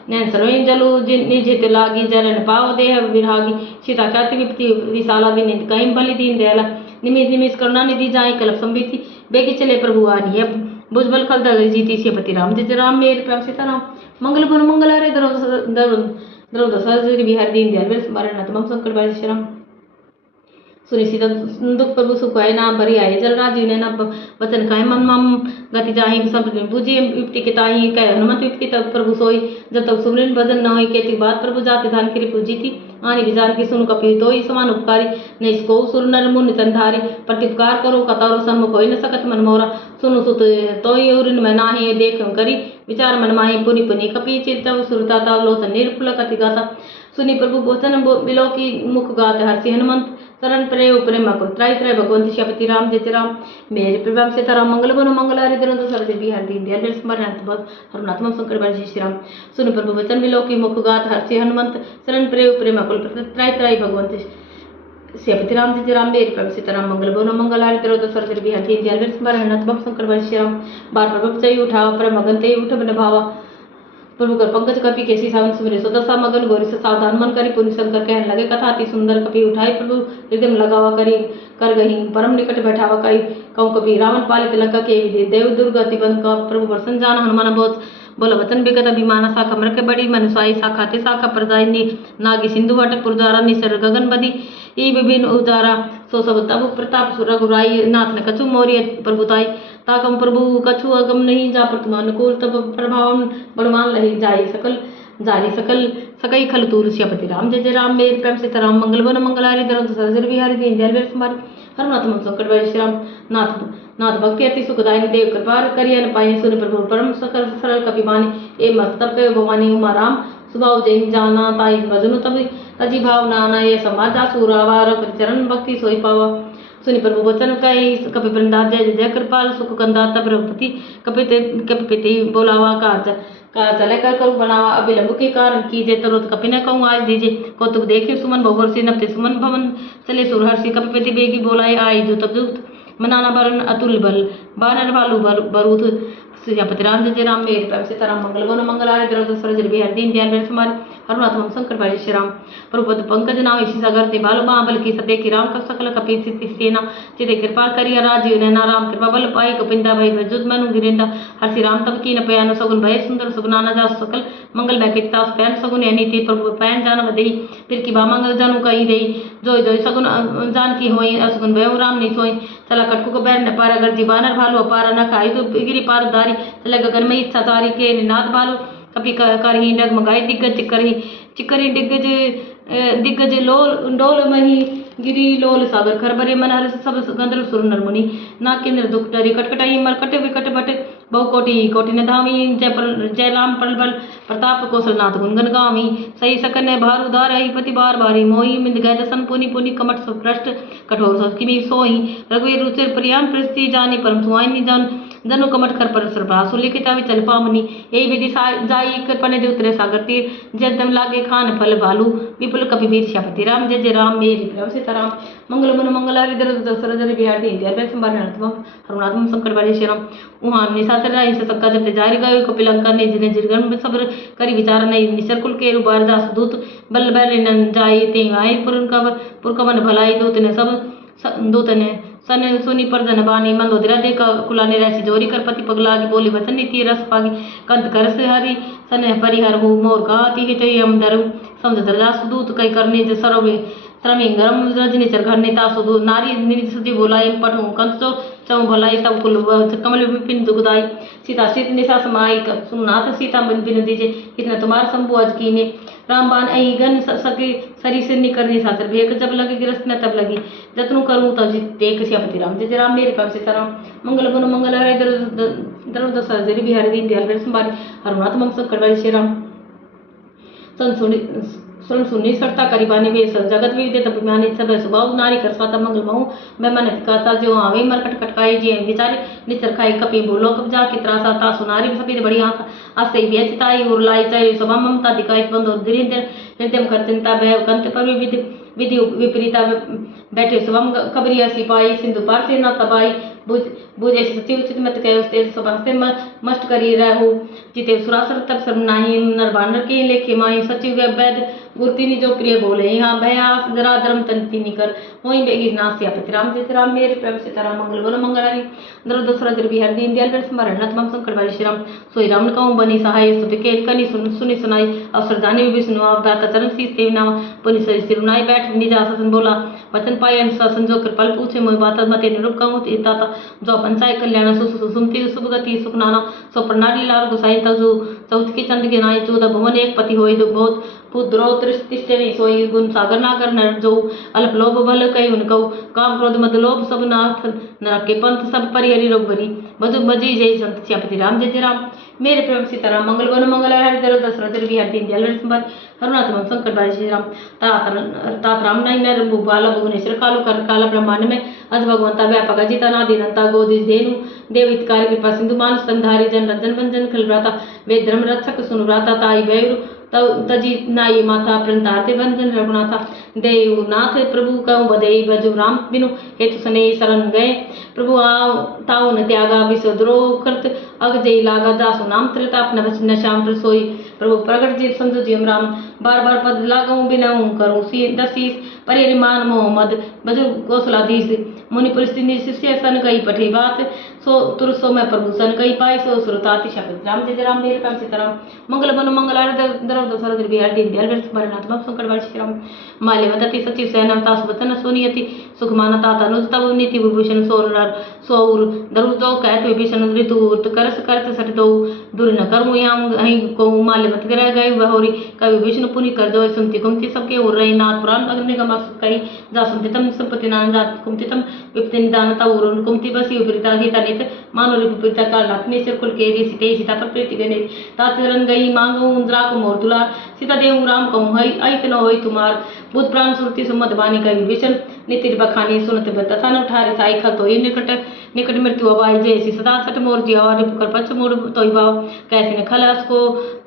नैन सरोइन जलु निजित लागी जरन पाव देह विरागी सीता ख्याति विपति विशाला विनित कहीं बलि दीन दयाला निमिष निमिष करुणा निधि जाए कल्प संबिति बेगी चले प्रभु आनी भुजबल खल दल जीती सियापति राम जय राम मेरे प्रेम सीताराम मंगल गुण मंगल हरे द्रव दशरथ बिहारी दीन दयाल वीर संभारे नाथ शंकर भाई श्री राम सुनि सीता दुख प्रभु सुख आए नाम भरी आए जल राजीव ने न वचन कहे मन मम गति जाहि सब बुझी युक्ति के ताहि कह हनुमत युक्ति तब प्रभु सोई जब तक सुमरन भजन न होई केति बात प्रभु जाति धान करी पूजी थी आनी विचार की सुन कपि तोई समान उपकारी निष्को सुर नर मुनि तनधारी प्रतिपकार करो कतारो सम्मुख होई न सकत मन मोरा सुनु सुत तोई उरिन मैं नाहि देख करी विचार मन माहि पुनि पुनि कपि चित्तव सुरता लोचन निर्फुल कति गाता सुनि प्रभु वचन बिलो की मुख गात हर्षि हनुमंत शरण प्रेम प्रेम त्राय त्राय भगवंत सियापति राम जय राम मेरे प्रभु सीताराम मंगल गुण मंगल हरि दशरथ बिहारी दीन दयाल वीर संभारे हरुनाथ शंकर भाई श्री राम सुन प्रभु वचन बिलो की मुख गात हर्षि हनुमंत शरण प्रेम प्रेम त्राय त्राय भगवंत सियापति राम जय राम मेरे प्रभु सीताराम मंगल गुण मंगल हरि दशरथ बिहारी दीन दयाल वीर संभारे हरुनाथ शंकर भाई श्री राम बार प्रभु चई उठा परम मगन ते उठ बन भावा प्रभु कर पंकज कपि केसी सावन सुमरे सदसा मगन गौरी से सावधान मन करी पुण्य शंकर कहने लगे कथा अति सुंदर कपि उठाई प्रभु हृदय में लगावा करी कर गही परम निकट बैठावा करी कहूँ कपि रावण पालित लंका के विधि देव दुर्गति बंद का प्रभु प्रसन्न जान हनुमान बहुत बोला वचन विगत अभिमान शाखा मृक बड़ी मनुसाई शाखा ते शाखा प्रजाई नागी सिंधु वट पुरद्वारा निसर गगन बदी ई विभिन्न उदारा सो सब तब प्रताप रघुराई नाथ न कछु मौर्य प्रभुताई ताकम प्रभु कछु अगम नहीं जा प्रथम अनुकूल तब प्रभाव बड़मान लही जाई सकल जारी सकल सकई खल तूर सियापति राम जय राम मेरे प्रेम सीताराम मंगल वन मंगल हरि दशरथ बिहारी दीन दयाल वीर संभारे हरुनाथ शंकर भाई श्री राम नाथ भक्ति अति सुखदायिनी देव कृपा करिय न पाई सुन प्रभु परम सकल सरल कपिबानी ए मस्तक भवानी उमा राम सुभाव जय जाना ताई भजनु तब तजी भाव नाना ये समाजा सूरावार चरण भक्ति सोई पावा सुनि प्रभु वचन कई कपि वृंदा जय जय कृपाल सुख कंदा तब रघुपति कपिपति बोलावा का चले कर करू बनावा अभिलंब के कारण कीजे तरोत कपि न कहूँ आज दीजिए कौतुक देखिए सुमन बहुवर्षी नपते सुमन भवन चले सुरहर्षि कपिपति बेगी बोलाए आई जो तब मनाना बरन अतुल बल बानर भालू बरूथ सियापति राम जय राम मेरे प्रेम सीताराम मंगल गुण मंगल हरि दशरथ बिहारी दीन दयाल वीर संभारे हरुनाथ शंकर भाई श्री राम प्रभु पंकज नाम इसी सागर ते बाल बाबल की सते की राम का सकल कपि सेना चिते कृपा करिया राजीव नैना राम कृपा बल पाई कपिंदा भई प्रजुत मनु गिरेंदा हर्षि राम तब की न पयान सगुन भय सुंदर सुगनाना जा सकल मंगल बैकिता पैन सगुन नीति प्रभु पैन जान देई फिर की बा मंगल जानू कही देई जोय जोय सगुन जान की होई असगुन भय राम नि सोई चला कटकु को बैर न पार अगर जीवानर भालू अपार न खाई तो गिरी पार धारी चले गगन में इच्छा तारी के निनाद भालू कपि करही डगमगाई दिग्गज चिकरही दिग्गज लोल डोल मही गिरी लोल सागर खर बरे मन हर सब गंधर्व सुर नर मुनि ना केंद्र दुख डरी कटकटाई मरकट विकट बट बहु कोटि कोटि न धामी जय राम पल बल प्रताप कौशलनाथ गुणगन गामी सही सकन भार उदार पति बार बारी मोही मिंद गय दसन पुनि पुनि कमट सुप्रष्ट कठोर किमी सोही रघुवीर रुचिर प्रियान प्रस्ति जानी परम सुहाई जान जनु कमट कर पर सरबासु लिखिता विचल पामनी यही विधि जाई कृपने दे उतरे सागर तीर जदम लागे खान फल भालू विपुल कपि वीर श्यापति राम जय जय राम मेरी प्रिय सीताराम मंगल मन मंगल हरि दर दशरथ जरि बिहार दी इंडिया पे संभार नरतम हरुणात्म संकट वाले श्री राम उहां निशाचर राय से सक्का जब जारी गयो कपिलंका ने जिने जिरगन में सब्र करी विचार नहीं निश्चर कुल के रुबार दास दूत बल बल नन जाई ते आई पुरकवन भलाई दूत ने सब दूत ने सन सुनी पर जन बानी मंदोदरा दे कुला ने रैसी जोरी कर पति पगला की बोली वचन नीति रस पागी कंत कर से हरि सन परिहर हो मोर का हित यम धरु समझ दरदास दूत कई करने जे सरोवे श्रमी गरम रजनी चर घर नेता सुदू नारी निधि सजी बोलाई पठू कंत चौ भलाई तब कुल कमल विपिन दुखदाई सीता सीत निशा समाई सुनाथ सीता बिन दीजे कितने तुम्हार शंभु अज कीने रामबान अही गन सके सरी से निकरनी साचर भेक जब लगी गिरस्त न तब लगी जतनु करूँ तब टेक श्यापति राम जय जय राम मेरे कब सीताराम मंगल गुण मंगल हरे दर दशरथ जरि बिहारी दीन दयाल संभारी हरुनाथ मंग संकट श्री राम सुनी सरता करीबानी वे जगत विद्य तपिमानी सब स्वभाव नारी कर स्वाता मंगल महु मैं मन काता जो आवे मरकट कटकाई जी विचारे निचर खाई कपि बोलो कब जा की त्रासा ता सुनारी सभी बड़ी आंख आसे बेचताई और लाई चाहे स्वभाव ममता दिखाई बंद और धीरे हृदय कर चिंता भय कंत पर विधि विधि विपरीता बैठे स्वम खबरिया सिपाही सिंधु पार से न तबाई बुझ ऐसी सचिव उचित मत कहे उसते स्वभाव से मस्ट करी रहू जिते सुरासर तब सब नाही नर बानर के लेखे माही सचिव गए वैद गुरतीनी जो प्रिय बोले यहाँ भया जरा धर्म तंती निकर वही बेगी नासिया पति राम जय राम मेरे प्रेम सीताराम मंगल बोलो मंगल हरि दर दशरथ जरि बिहार दीन दयाल स्मरण नतमं संकट वाले श्री राम सोई राम कहूँ बनी सहाय स्तुति के कनी सुनी सुनाई अवसर जाने भी सुनो अवदाता चरण शीस देव नाम पुनि सरी सिरुनाई बैठ निजा ससन बोला वचन पाए शासन जो कृपाल पूछे मोहि बात मते निरूप कहूँ ताता जो पंचायत कल्याण सुमति सुभगति सुखनाना सो प्रणाली लाल गुसाई तजु चौथ की चंद के नाई चौदह भुवन एक पति होई दो बहुत पुद्रो तिष्ठे सोई गुण सागर नागर नर जो अल्प लोभ बल कई उनको काम क्रोध मद लोभ सब नाथ नरक के पंथ सब परिहरि रोग भरी बजु बजी जय संत श्यापति राम जय जय राम मेरे प्रेम सीताराम मंगल वन मंगल हरि दर दशरथ जरि बिहार दीन दयाल संभार हरुनाथ मंग संकट बारी श्री राम तात राम नाई नर बाला भुवनेश्वर कालो कर काला ब्रह्मांड में अज भगवंता व्यापक अजिता नादिनंता गोदिश धेनु देवितकारी कृपा सिंधु मान स्तनधारी जन रंजन भंजन खिलव्राता वेद धर्म रक्षक सुनुव्राता ताई भैरु तजी नाई माता प्रणताते बंधन रघुनाथा देवनाथ प्रभु कहूँ बदई बजु राम बिनु हेतु सने शरण गए प्रभु आओ ताऊ न त्यागा विश्वद्रोह कृत अग जय लागा जासु नाम त्रिताप न श्याम प्रसोई प्रभु प्रगट जीव समझो जीव राम बार बार पद लागू बिनऊ करूँ दशीस परिमान मोहम्मद बजु कौशलाधीश मुनि परिस्थिति शिष्य सन कई पठे बात सो तुर सो मैं प्रभु सन कई पाई सो श्रोताति शपथ राम जय राम मेरे काम सीताराम मंगल बन मंगल दर दशरथ बिहार दीन दयाल स्मरणात्मक संकट वाले श्री राम माल्यवती सचिव सेना तासुवतन सोनियति सुखमानता तनुज तब नीति विभूषण सौर दरुदो कहत विभीषण ऋतु करस करत सट दो दूर न करमु याम अहि को माल्यवत रह गए वहोरी कवि विष्णु पुनि कर जो सुनती कुमति सबके और रही नाथ पुराण अग्नि गमा कई जा सुनती तम संपत्ति नान जात कुमति तम विपति निदानता और कुमति बसी उपरिता गीता नित मानो रिपुरिता काल रखने से कुल के री सीते सीता पर प्रीति गने ताचरण गई मांगो इंद्रा को मोर दुलार सीता देव राम कहूँ हई ऐत न होई तुम्हार बुद्ध प्राण सुरति सुमत बानी का विभीषण नितिर बखानी सुनत तथा न उठारे साई खत हो निकट मृत्यु अबाई जैसी सदा सट मोर जिया रिपु कर पच मोर तोई भाव कैसे न खलस को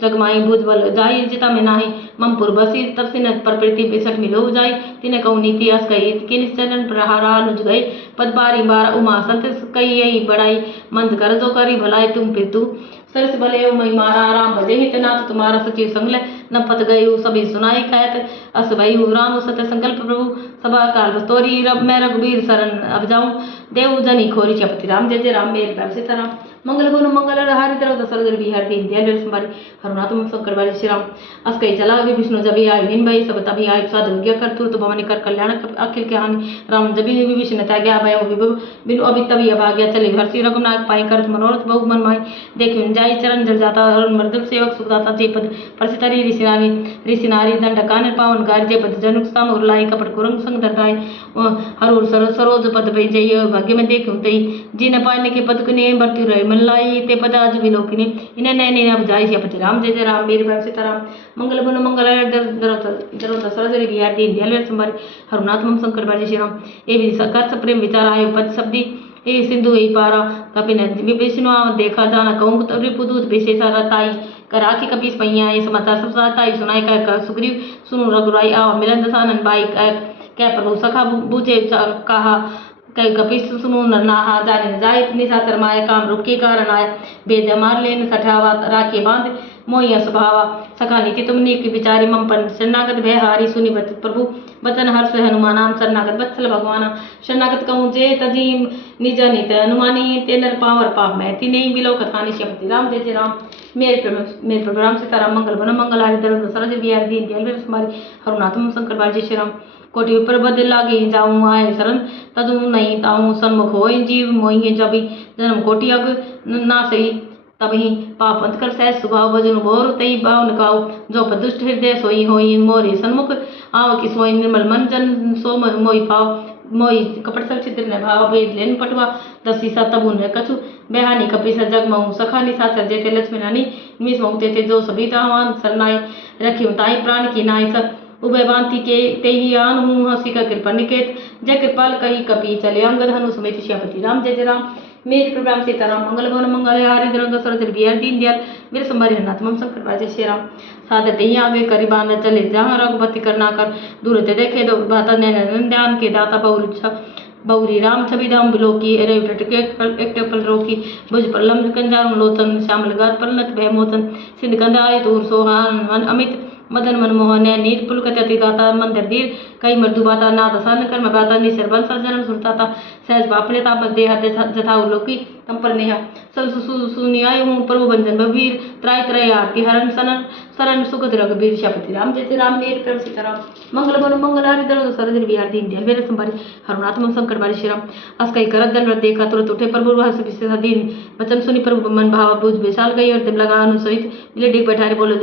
जगमाई भुज बल जाई जिता में नाही ममपुर बसी तब से न पर प्रीति बेसठ मिलो जाई तिने कहूँ नीति अस कही कि निश्चलन प्रहारा नुज गए पद बारी बार उमा संत कई यही बड़ाई मंद कर जो करी भलाई तुम पितु सरस भले मई मारा राम भजे हित नाथ तुम्हारा सचिव संगल न पत गयु सभी सुनाई कहत अस भई राम सत्य संकल्प प्रभु सभा काल बस्तोरी रब मैं रघुबीर शरण अब जाऊं देव जनी खोरी चपति राम जय जय राम मेरे प्यार सीताराम मंगल गुण मंगल हारि द्रव दशरथ बिहार दीन दयाल वीर संभारी हरुनाथ शंकर बारी श्री राम अस्कई चला अभी विष्णु जबी आयु हिन भाई सब तभी आयु साधु विज्ञा कर तू तो भवानी कर कल्याण अखिल के हानि राम जबी विष्णु त्याग्या भय बिनु अभी तभी अभाग्या चले हर्षि रघुनाथ पाई कर मनोरथ बहु मन माई देखियो जाई चरण जल जाता मर्दल सेवक सुखदाता जय पद प्रसितरी ऋषि नारी दंड कान पावन गार जय पद जनुक साम उरलाई कपट कुरंग संग धरताई हरुर सरोज पद भई जय भाग्य में देखूं तई जिन पाने के पद कुने बरती रहे मन लाई ते पद आज विलोकिनी इन्हें नए नए अब जाय श्यापति राम जय जय राम मेरे भाई सीताराम मंगल गुण मंगल दरो दशरथ बिहार दीन दयाल संभारी हरुनाथ मम शंकर बाजी श्री राम ए भी सकर प्रेम विचार आयो पद शब्दी ए सिंधु ही पारा कपि विष्णु देखा जाना कहूँ रिपुदूत विशेषा रताई कर आखी कपीस पैया ये समाचार सब साताई सुनाई कर सुग्रीव सुनु रघुराई आओ मिलन दसानन बाई क्या प्रभु सखा बूझे कहा कई कपीस सुनु नरनाहा जाने न जाए निशाचर माय काम रुके कारण आय बेद मार लेन सठावा राखे बांध मोहिया स्वभावा सखा नीति तुमने की विचारी मम पर शरणागत भय हारी सुनी प्रभु बचन हर्ष हनुमानाम शरणागत वत्सल भगवान शरणागत कहूँ जे तजी निज नित हनुमानी ते नर पावर पाप मैं ती नहीं बिलो कथानी श्यापति राम जय जय राम मेरे प्रभु राम सीताराम मंगल बन मंगल आदि दर दशरथ बिहार दीन दयाल वीर संभारी हरुनाथ शंकर बार जय श्री राम कोटि ऊपर बद लागे जाऊँ आए शरण तदु नहीं ताऊँ सन्मुख हो जीव मोहि जबी जन्म कोटि अग ना सही तभी पाप अंत कर सहज स्वभाव भजन भोर तई भाव नकाओ जो दुष्ट हृदय सोई होई मोरे सन्मुख आव कि सोई निर्मल मन जन सो मोहि भाव मोहि कपट सल छिद्र न भाव भेद लेन पटवा दसी सा तबु न कछु बेहानी कपिस जग महु सखा निशाचर जेते लक्ष्मी रानी मिस महु तेते जो सभी तावान सरनाई रखियो ताई प्राण की नाई सब उभय बांति के ते ही आन हूँ हंसी का कृपा निकेत जय कृपाल कही कपी चले अंगद हनु समेत श्यापति राम जय जय राम मेरे प्रभु सीताराम मंगल भवन मंगल हारि द्रव दशरथ बिहार दीन दयाल वीर संभारी हनुनाथ मम शंकर बाजय श्री राम सादत ही आगे करीबान चले जहाँ रघुपति करना कर दूर ते देखे दो भाता नैन ध्यान के दाता बहुरी राम छवि धाम बिलोकी अरे एक पल रोकी भुज पर लम्ब कंजारुण लोचन श्यामल गात पलनत भय मोचन सिंध कंदाय तूर सोहान अमित मदन मनमोहन नीर पुलकत अति गाता मंदिर दीर कई मृदु बाता नाथ सन कर्म गाता निसर बंस जन्म सुरताता सहज बापने तापस देह जथा उलोकी तम पर नेहा सल सुनियाय हूँ प्रभु बंजन बबीर त्राय त्रय आरती हरण सनन शरण सुगत रघुबीर श्यापति राम जय जय राम मेरे प्रभु सीताराम मंगल बन मंगल हारि दरो दशरथ बिहार दीन दयाल वीर संभारी हरुनाथ मम शंकर बारी श्री राम अस्कई करत दल देखा तुरंत उठे प्रभु हस विशेष दीन वचन सुनी प्रभु मन भाव बुझ विशाल गई और दिम लगा अनुसहित मिले डिग बैठारे बोले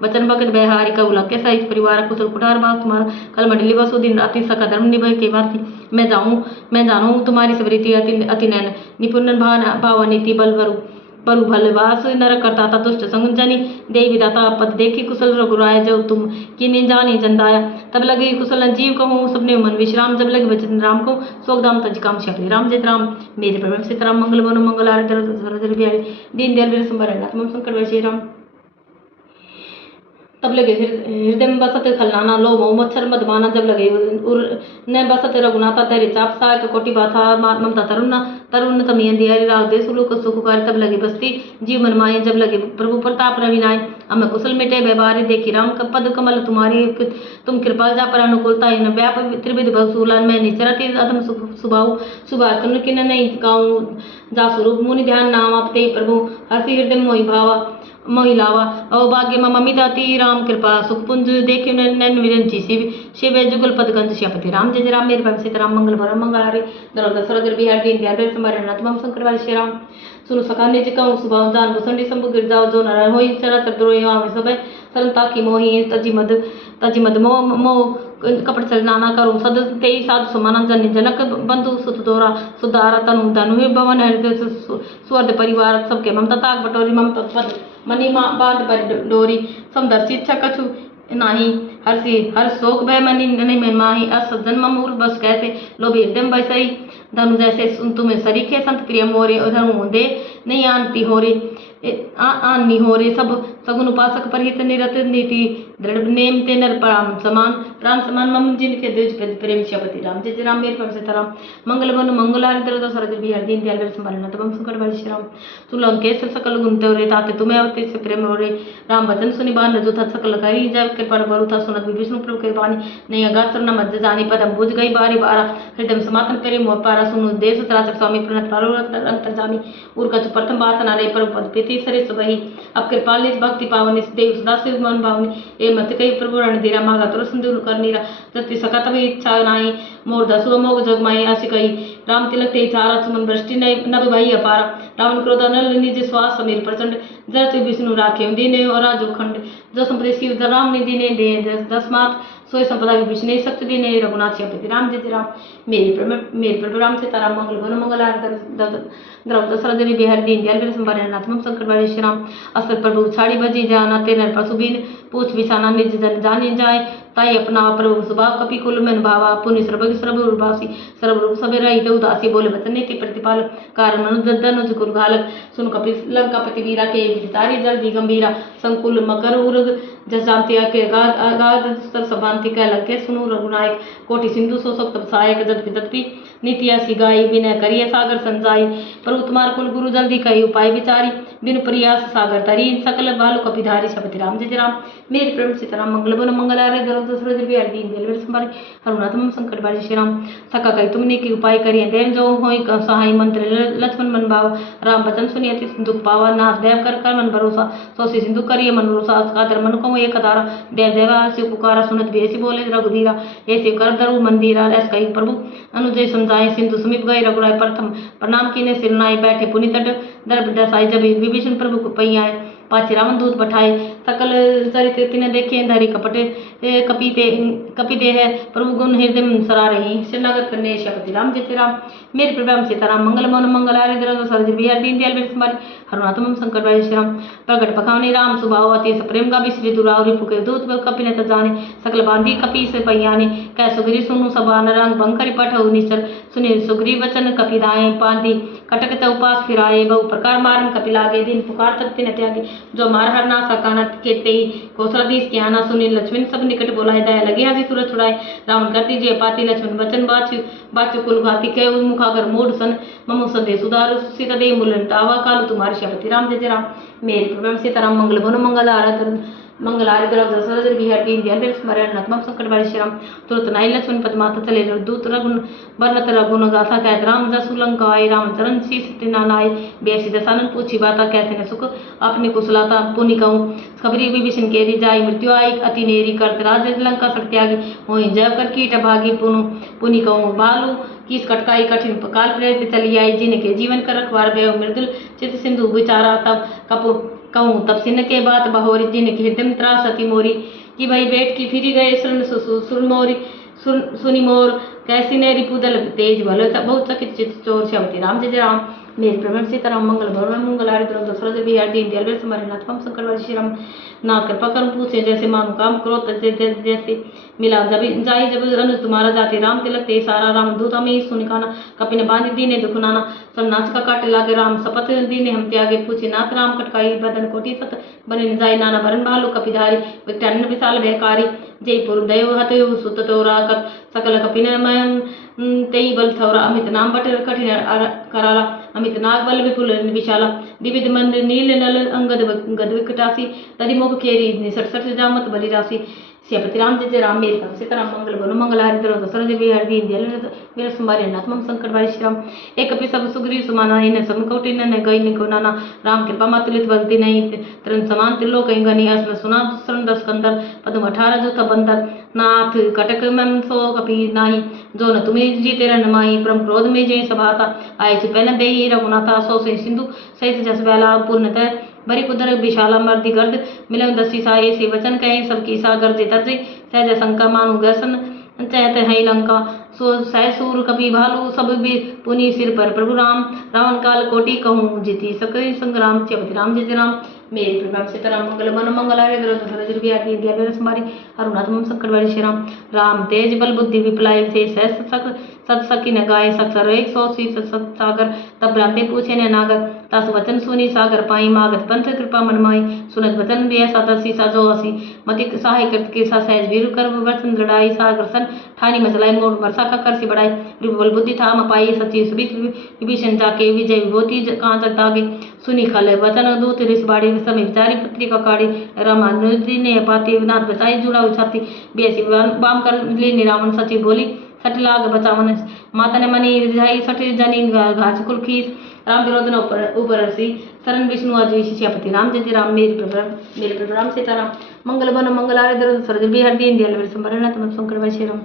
वचन भगत बेहारी कबूला के सहित परिवार कुशल कुठार बास तुम्हारा कल मंडली बसो दिन राति सका धर्म निभय के भारती मैं जानू तुम्हारी सबरीति अति नैन निपुण भाव नीति बलु भलवास नर करता था दुष्ट संजनी देवी विदाता पद देखी कुशल रघुराय जब तुम किन्हीं जानी जंदाया तब लगे कुशल जीव कहूँ सबने मन विश्राम जब लगे वचन राम को शोक दाम तज काम श्यापति राम जय राम मेरे प्रभु सीताराम मंगल बन मंगल आरती दशरथ बिहारी दीन दयाल वीर संभारी मम शंकर श्री राम तब लगे हृदय में बसत खलनाना लो मच्छर मधमाना जब लगे न बसत रघुनाथा धैर्य चाप साय कोटि बाथा ममता तरुण तमियन दिया राग दे सुलूक सुखकारी तब लगे बस्ती जीव मन माए जब लगे प्रभु प्रताप रविनाय अम कुशल मिटे व्यवहारी देखी राम का पद कमल तुम्हारी तुम कृपा जा पर अनुकूलता इन व्याप त्रिविध भसूलन में निचरती अधम सुभाव सुभाष तुम किन नहीं गाऊँ जा स्वरूप मुनि ध्यान नाम आपते प्रभु हर्षि हृदय मोहि भावा महिलावा अवभाग्य ममिताति राम कृपा सुखपुंज देखे नैन विरंची शिव जुगल पदगंज श्यापति राम जय जय राम मेरे भक्त सीताराम मंगल भरम मंगलारी दरो दशरथ बिहार दीन दयाल वीर संभारी हनुनाथ मम शंकर बारी श्री राम सुनो सखा निज कहूँ सुभाव जान भूषणी शंभु गिर जाओ जो नारायण होई चराचर द्रोह सब सरलता की मोहि तजी मद मोह कपट चलनाना करूँ सद ते साधु समान जन जनक बंधु सुत दोरा सुधारा तनु धनु भवन हृदय स्वर्द परिवार सबके ममता ताक बटोरी ममता पद मनी बांध पर डोरी समदर्शी इच्छा कछु नाही हर्षि हर शोक भय मनी नहीं में माही असज्जन ममूर बस कैसे लोभी हृदय वैसे ही धनु जैसे तुम्हें सरीखे संत प्रिय मोरे धनु दे नहीं आनती हो रे आनी हो रे सब सगुन उपासक परहित निरत नीति दृढ़ नेम ते नर प्राण समान मम जिनके द्विज प्रेम श्यापति राम। जय जय राम मेरे प्रभु सीताराम। मंगल बन मंगलारि दर सरज बिहार दीन दयाल वीर संभालना तबम संकट वाली श्री राम। तुलंकेश सकल गुण तेरे ताते तुम्हें अवति से प्रेम रे। राम वचन सुनि बान जो था सकल करी जय कृपा बरु था सुनत विष्णु प्रभु के बानी। नहीं अगाध सरना मध्य जानी पदम बुझ गई बारी बारा। हृदय समातन करे मोह पारा सुनु देश त्रासक स्वामी प्रणत पारो अंतर जानी। उर कछु प्रथम बात नारे पर पद पीति सरे सुबही। अब कृपाल भक्ति पावनी देव सदा शिव मन भावनी। ए मत कई प्रभु रण धीरा मागा तुर सिंधु कर नीरा। जति सका तभी इच्छा नाई मोर दसो मोग जगमाई आसी कही। राम तिलक ते चारा सुमन वृष्टि नभ भाई अपारा। रावण क्रोध नल निज श्वास समीर प्रचंड। जरत विष्णु राखे दीने और राजो खंड। जो संपदे शिव राम ने दीने दे दसमात सोई संपदा विभीषण ने शक्ति दीने रघुनाथ श्यापति राम। जय जय राम मेरे प्रभु राम सीताराम। मंगल भवन मंगल द्रव दशरथ बिहार दीन दयाल वीर संभालना नाथ मम संकट वाले श्री राम। अस्त्र प्रभु छाड़ी बजी जाना ते नर पशु बीन। पूछ बिछाना निज जन जाने जाए ताई अपना प्रभु स्वभाव कपि कुल में भावा। पुण्य सर्वभासी सर्वरूप सबे रहित उदासी बोले वचन नीति प्रतिपाल कारण मनुज कुल घालक। सुन कपि लंकापति वीरा के तारी जल दी गंभीरा। संकुल मकर उर्ग जस जानती के अगाध स्तर सभांति कह लगे सुनु रघुनायक। कोटि सिंधु सो सप्त सहायक जदपि तदपि नीतिया सिगाई विनय करिय सागर संजाई। पर तुम्हार कुल गुरु जल्दी कही उपाय विचारी। बिनु प्रयास सागर तरी सकल बालु कपिधारी शपति राम। जय जय राम मेरे प्रभु सीताराम। मंगल बन मंगल आरे दशरथ बिहार दीन दयाल वीर संभालना हरुनाथ मम संकट वाले श्री राम। सका कही तुमने की उपाय करिए देव जो होई सहाय मंत्र लक्ष्मण मन भाव। राम वचन सुनिए अति दुख पावा नाथ देव कर मन भरोसा। सोसी सिंधु करिए मन भरोसा सादर मन को एक धारा। देव देवा शिव पुकारा सुनत बेसी बोले रघुवीरा। ये शिव कर दरु मंदिरा ऐस कही प्रभु अनुजय समझाए। सिंधु समीप गए रघुराय प्रथम प्रणाम कीने सिरनाई। बैठे पुनि तट दर्भ दसाई जब विभीषण प्रभु को पई आए। पाछे रावण दूत पठाए सकल चरित्र तिने देखे धरी कपटे कपि दे है प्रभु गुण हृदय में सरा रही। शरणागत करने श्यापति राम। जय जय राम मेरे प्रभु सीताराम। मंगल मौन मंगल आरे दशरथ बिहार दीन दयाल वीर संभालना हरुनाथ मम संकट वाले श्री राम। प्रगट पखावनी राम सुभाव अति प्रेम का विश्री दुराव। रिपु के दूत कपि न जाने सकल बांधी कपि से पैयाने। कै सुग्री सुनु सभा नरंग बंकरि पठऊ निश्चर। सुनि सुग्री वचन कपि दाए पांति कटक चौपास फिराए। बहु प्रकार मारन कपि लागे दिन पुकार तक न त्यागे। जो मार हर ना सकाना केते कौशलाधीश के आना। सुनि लक्ष्मण सब निकट बोलाए दया लगे हाथी तुरंत छुड़ाए। रावण कर दीजिए पाती लक्ष्मण वचन बाचु कुल घाती के मुखागर मूढ़ सन। ममु संदेश सुधार सीता दे मुलन टावा काल तुम्हारे श्यापति राम। जय जय राम मेरे प्रभु सीताराम। मंगल भवन मंगल आरत मंगल आरे दरव दशरथ बिहार दीन दयाल वीर संभालना नाथ मम संकट वाले श्री राम। तुरंत नाई लक्ष्मण पद्मात चले दूत रघुन बरनत रघुन गाथा कहत राम जसु लंका आए। राम चरण शीस नाय बेसी दसानन पूछी बाता कैसे न सुख अपनी कुशलता पुनि कहूँ। खबरी विभीषण केरी जाई मृत्यु आई अति नेरी। करत राज लंका सक त्यागी होई जय कर कीट भागी पुनि कहूँ। भालू किस कटकाई कठिन काल प्रेरित चली आई। जिनके जीवन कर रखवार भय मृदुल चित सिंधु विचारा तब कहूँ। तब सिन्न के बात बहोरी जिनके हृदय त्रास अति मोरी। कि भाई बेट की फिरी गए सुरमोरी सुनि मोर कैसी ने रिपुदल तेज भलो बहुत चकित चित चोर श्यामति राम। जय जय राम मेरे प्रभु सीताराम। मंगल भवन मंगल आरे दशरथ बिहार दीन दयाल वीर संभालना नाथ मम संकट वाले श्री राम। नाथ कृपा कर पूछे जैसे मांग काम करो जैसे मिला जब जाई जब अनुज तुम्हारा जाते। राम तिलक ते सारा राम दूत हमें सुनिकाना। कपि ने बांधी दीने दुख नाना सब नाच का काटे लागे। राम शपथ दीने हम त्यागे पूछे नाथ राम कटकाई बदन कोटि सत बने न जाई। नाना भरन भालू कपिधारी विकटान्न विशाल भयकारी। जयपुर दयो हतयो सुत तोरा सकल कपिन तेई बल थौरा। अमित नाम बट कठिन कराला अमित नाग बल विपुल विशाला। विविध मंद नील नल अंगद गद विकटासी तदि मुख खेरी निसट जामत बलि राशि। श्यापति राम। जय जय राम मेरे प्रभु सीताराम। मंगल भवन मंगल आरे दशरथ बिहार दीन दयाल वीर संभालना नाथ मम संकट वाले श्री राम। एक कपि सब सुग्रीव समाना इन समकोटि न गई निको नाना। राम कृपा मातुलित बलती नहीं तरन समान त्रिलोक गनी। अस्म सुना शरण दस कंदर पदम 18 जो बंदर। नाथ कटक मम सो कपि नाही जो न तुम्हें जीते रन माही। परम क्रोध में जय सभाता आये चुपैन दे रघुनाथा। सौ से सिंधु सहित जस बैला पूर्णतः बरी कुदर विशाला मर्दी गर्द मिलन दसी सा। ऐसे वचन कहे सबकी सा गर्जे तरजे सहज शंका मानु गसन चहत है लंका। सो सह सूर कपि भालू सब भी पुनि सिर पर प्रभु राम। रावण काल कोटि कहूँ जीती सकई संग्राम। श्यापति राम। जय जय राम मेरे प्रभु सीताराम। मंगल मन मंगल आरे दशरथ बिहार दीन दयाल वीर संभालना हरुनाथ मम संकट वाले श्री राम। राम तेज बल बुद्धि विपलाई से सत सकी न गाय सत्सर 180 सागर। तब भ्रांति पूछे न नागर तासु वचन सुनी सागर पाई मागत पंथ कृपा मन माई सुनत वचन भी ऐसा दसी सा जो हसी मति सहाय करत के सा सहज वीर कर वचन दृढ़ाई सागर सन ठानी मचलाई मोड़ वर्षा का कर सी बढ़ाई बल बुद्धि था मपाई सची सुबीत विभीषण जाके विजय विभूति कहाँ जग दागे सुनी खल वचन दूत रिस बाड़ी समय विचारी पत्री का काड़ी रामानुजी ने पाती नाथ बचाई जुड़ा छाती बेसी बाम कर ली रावण सची बोली सट लाग बचावन माता ने मनी रिझाई सट जनी घास कुल खीस राम विरोधन ऊपर हसी शरण विष्णु आज शिष्यापति राम जय राम मेरे प्रभु राम सीताराम मंगल बन मंगल आरे दर सरज बिहार दीन दयाल संभरण तम शंकर वैश्य राम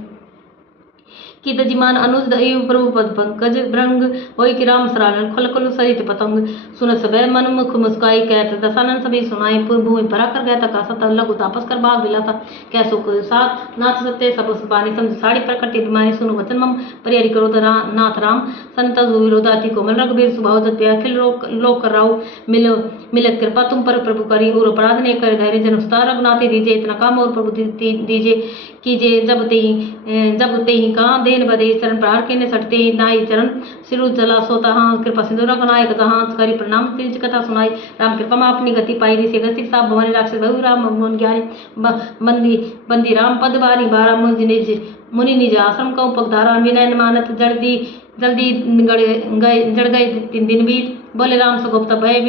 की तजिमान अनुज दयु प्रभु पद पंकज भ्रंग होई कि राम सरालन खल खल सहित पतंग सुन सबे मन मुख मुस्काई कहत दसानन सभी सुनाई भूमि भरा कर गया तका सत लघु तापस कर भाग बिलासा कै सुख साथ नाथ सत्य सब सुपानी समझ साड़ी प्रकट बीमारी सुनु वचन मम परिहरि करो नाथ राम संत विरोधाति कोमल रघुबीर स्वभाव जत अखिल लोक कराऊ मिलत कृपा तुम पर प्रभु करी और अपराध ने कर धैर्य जन उस्तार रघुनाथी दीजिए इतना काम और प्रभु दीजिए कीजिए जब ते ही कहाँ देन बदे चरण प्रहार के सटते नाई चरण सिरु जला सोता हाँ कृपा सिंधु रघुनाय कथा हाँ करी प्रणाम तीज कथा सुनाई राम कृपा में अपनी गति पाई ऋषि गति साप भवानी राक्षस बहु राम मोहन ज्ञानी बंदी राम पद बारी बारा मुनि निज आश्रम का उपधारा विनय मानत जल्दी जड़ गए 3 दिन बीत बोले राम सगोप्ता भय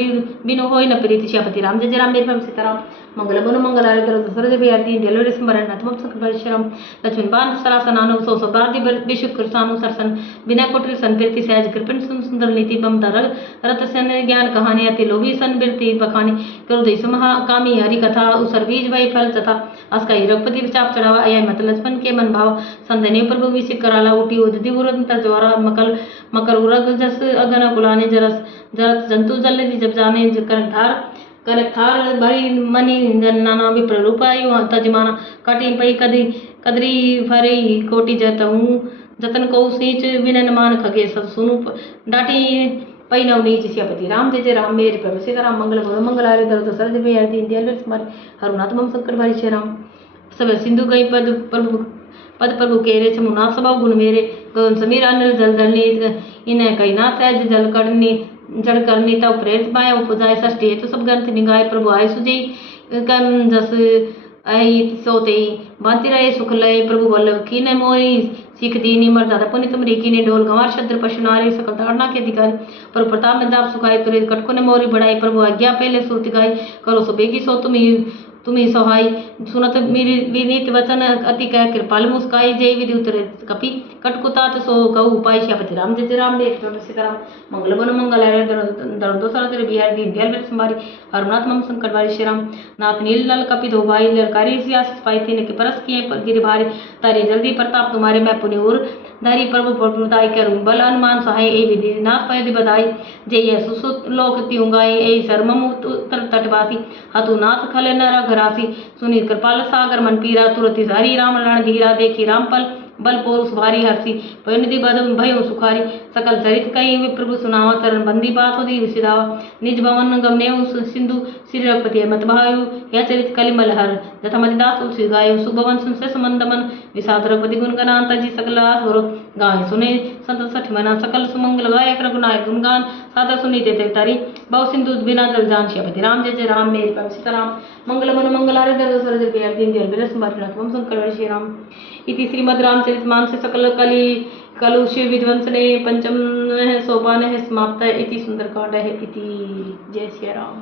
बिनु होई न प्रीति श्यापति राम जय राम मेरे सीताराम मंगल बनु मंगल आरे दर सरज बिहारी दिलो स्मरण नतम सकल शरम लक्ष्मण बान सरासन अनु सो सबादि विशुक कृसानु सरसन बिना कोटि संप्रीति सहज कृपण सुंदर नीति ममता रत सन ज्ञान कहानी अति लोभी सन बिरति बखानी करो देश महा कामी हरि कथा उसर बीज भय फल तथा अस्का रघुपति विचाप चढ़ावा अय मत लक्ष्मण के मन भाव संदने प्रभु विषि कराला उठी उदति उरंत ज्वारा मकर उरग जस अगन कुलाने जरत जंतु जल जब जाने कर थार भरी मनी नाना विप्र रूपायु तजमाना कटी पई कदरी भरी कोटि जतन को सींच विनन मान खगे सब सुनु डाटी पई नव नीच श्यापति राम जय राम मेरे प्रभु सीताराम मंगल मंगल आरे दर सरज में आरती दयाल स्मर हरुनाथ मम शंकर भाई श्री राम सब सिंधु गई पद प्रभु केरे समुना स्वभाव गुण मेरे गगन समीर अनिल जल जलनी इन्हें कई ना सहज जल करनी जड़ करनी तब प्रेरित माया उपजाए षष्ठी हेतु सब ग्रंथ निगाए प्रभु आय सुजई कम जस आई सोते बांति रहे सुख लय प्रभु वल्लभ की न मोरी सीख दीनी मर्यादा पुनित तुमरी की ने डोल गंवार शद्र पशु नारी सकल धारणा के अधिकारी प्रभु प्रताप में जाप सुखाए तुरे कटको ने मोरी बढ़ाई प्रभु आज्ञा पहले सुरति गाय करो सो बेगी सो तुम्ही सहाय सुनत मेरी विनीत वचन अति कह कृपाल मुस्काई जय विधि उतरे कपि कटकुतात सो कहु उपाय श्यापति राम जय राम देख सीताराम मंगल बन मंगल आरे दर दोसरा तेरे बिहार दीन दयाल मेरे संभारी हरनाथ मम शंकर भाई श्री राम नाथ नील लाल कपि दो भाई ललकारी सियास पाई तीन के परस किए पर गिर भारी तारे जल्दी प्रताप तुम्हारे मैं पुण्य और धरी प्रभु प्रभुताई करूं बल अनुमान सहाय ए विधि नाथ पद बधाई जय सुसुत लोक त्युंगाई ए शर्मम उत्तर तटवासी हतु नाथ खल नर घरासी सुनी कृपाल सागर मन पीरा तुरति हरि राम रण धीरा देखी रामपल बल पोरुष भारी हर्षि परिनिधि बदम भयो सुखारी सकल चरित कई प्रभु सुनावा चरण बंदी बात होती सिधावा निज भवन गमने सिंधु श्री रघुपति मत भायु यह चरित कलिमल हर जथा मतिदास तुलसी गाय सुभवन सुनसे समंद मन विषाद रघुपति गुण गणांता जी सकल आस वरो गाय सुने संत सठ मना सकल सुमंगल गायक रघुनायक गुणगान सादर सुनी ते तारी बहु सिंधु बिना जल जान श्यापति राम जय राम मेरे प्रभु सीताराम मंगल मन मंगल आरे दर सरज बिहार दीन दयाल मेरे संभारी नाथ मम शंकर श्री राम इति श्रीमद् रामचरित मानस सकल कलुष विध्वंसने पंचम सोपान समाप्त इति सुंदरकांड है इति जय श्री राम।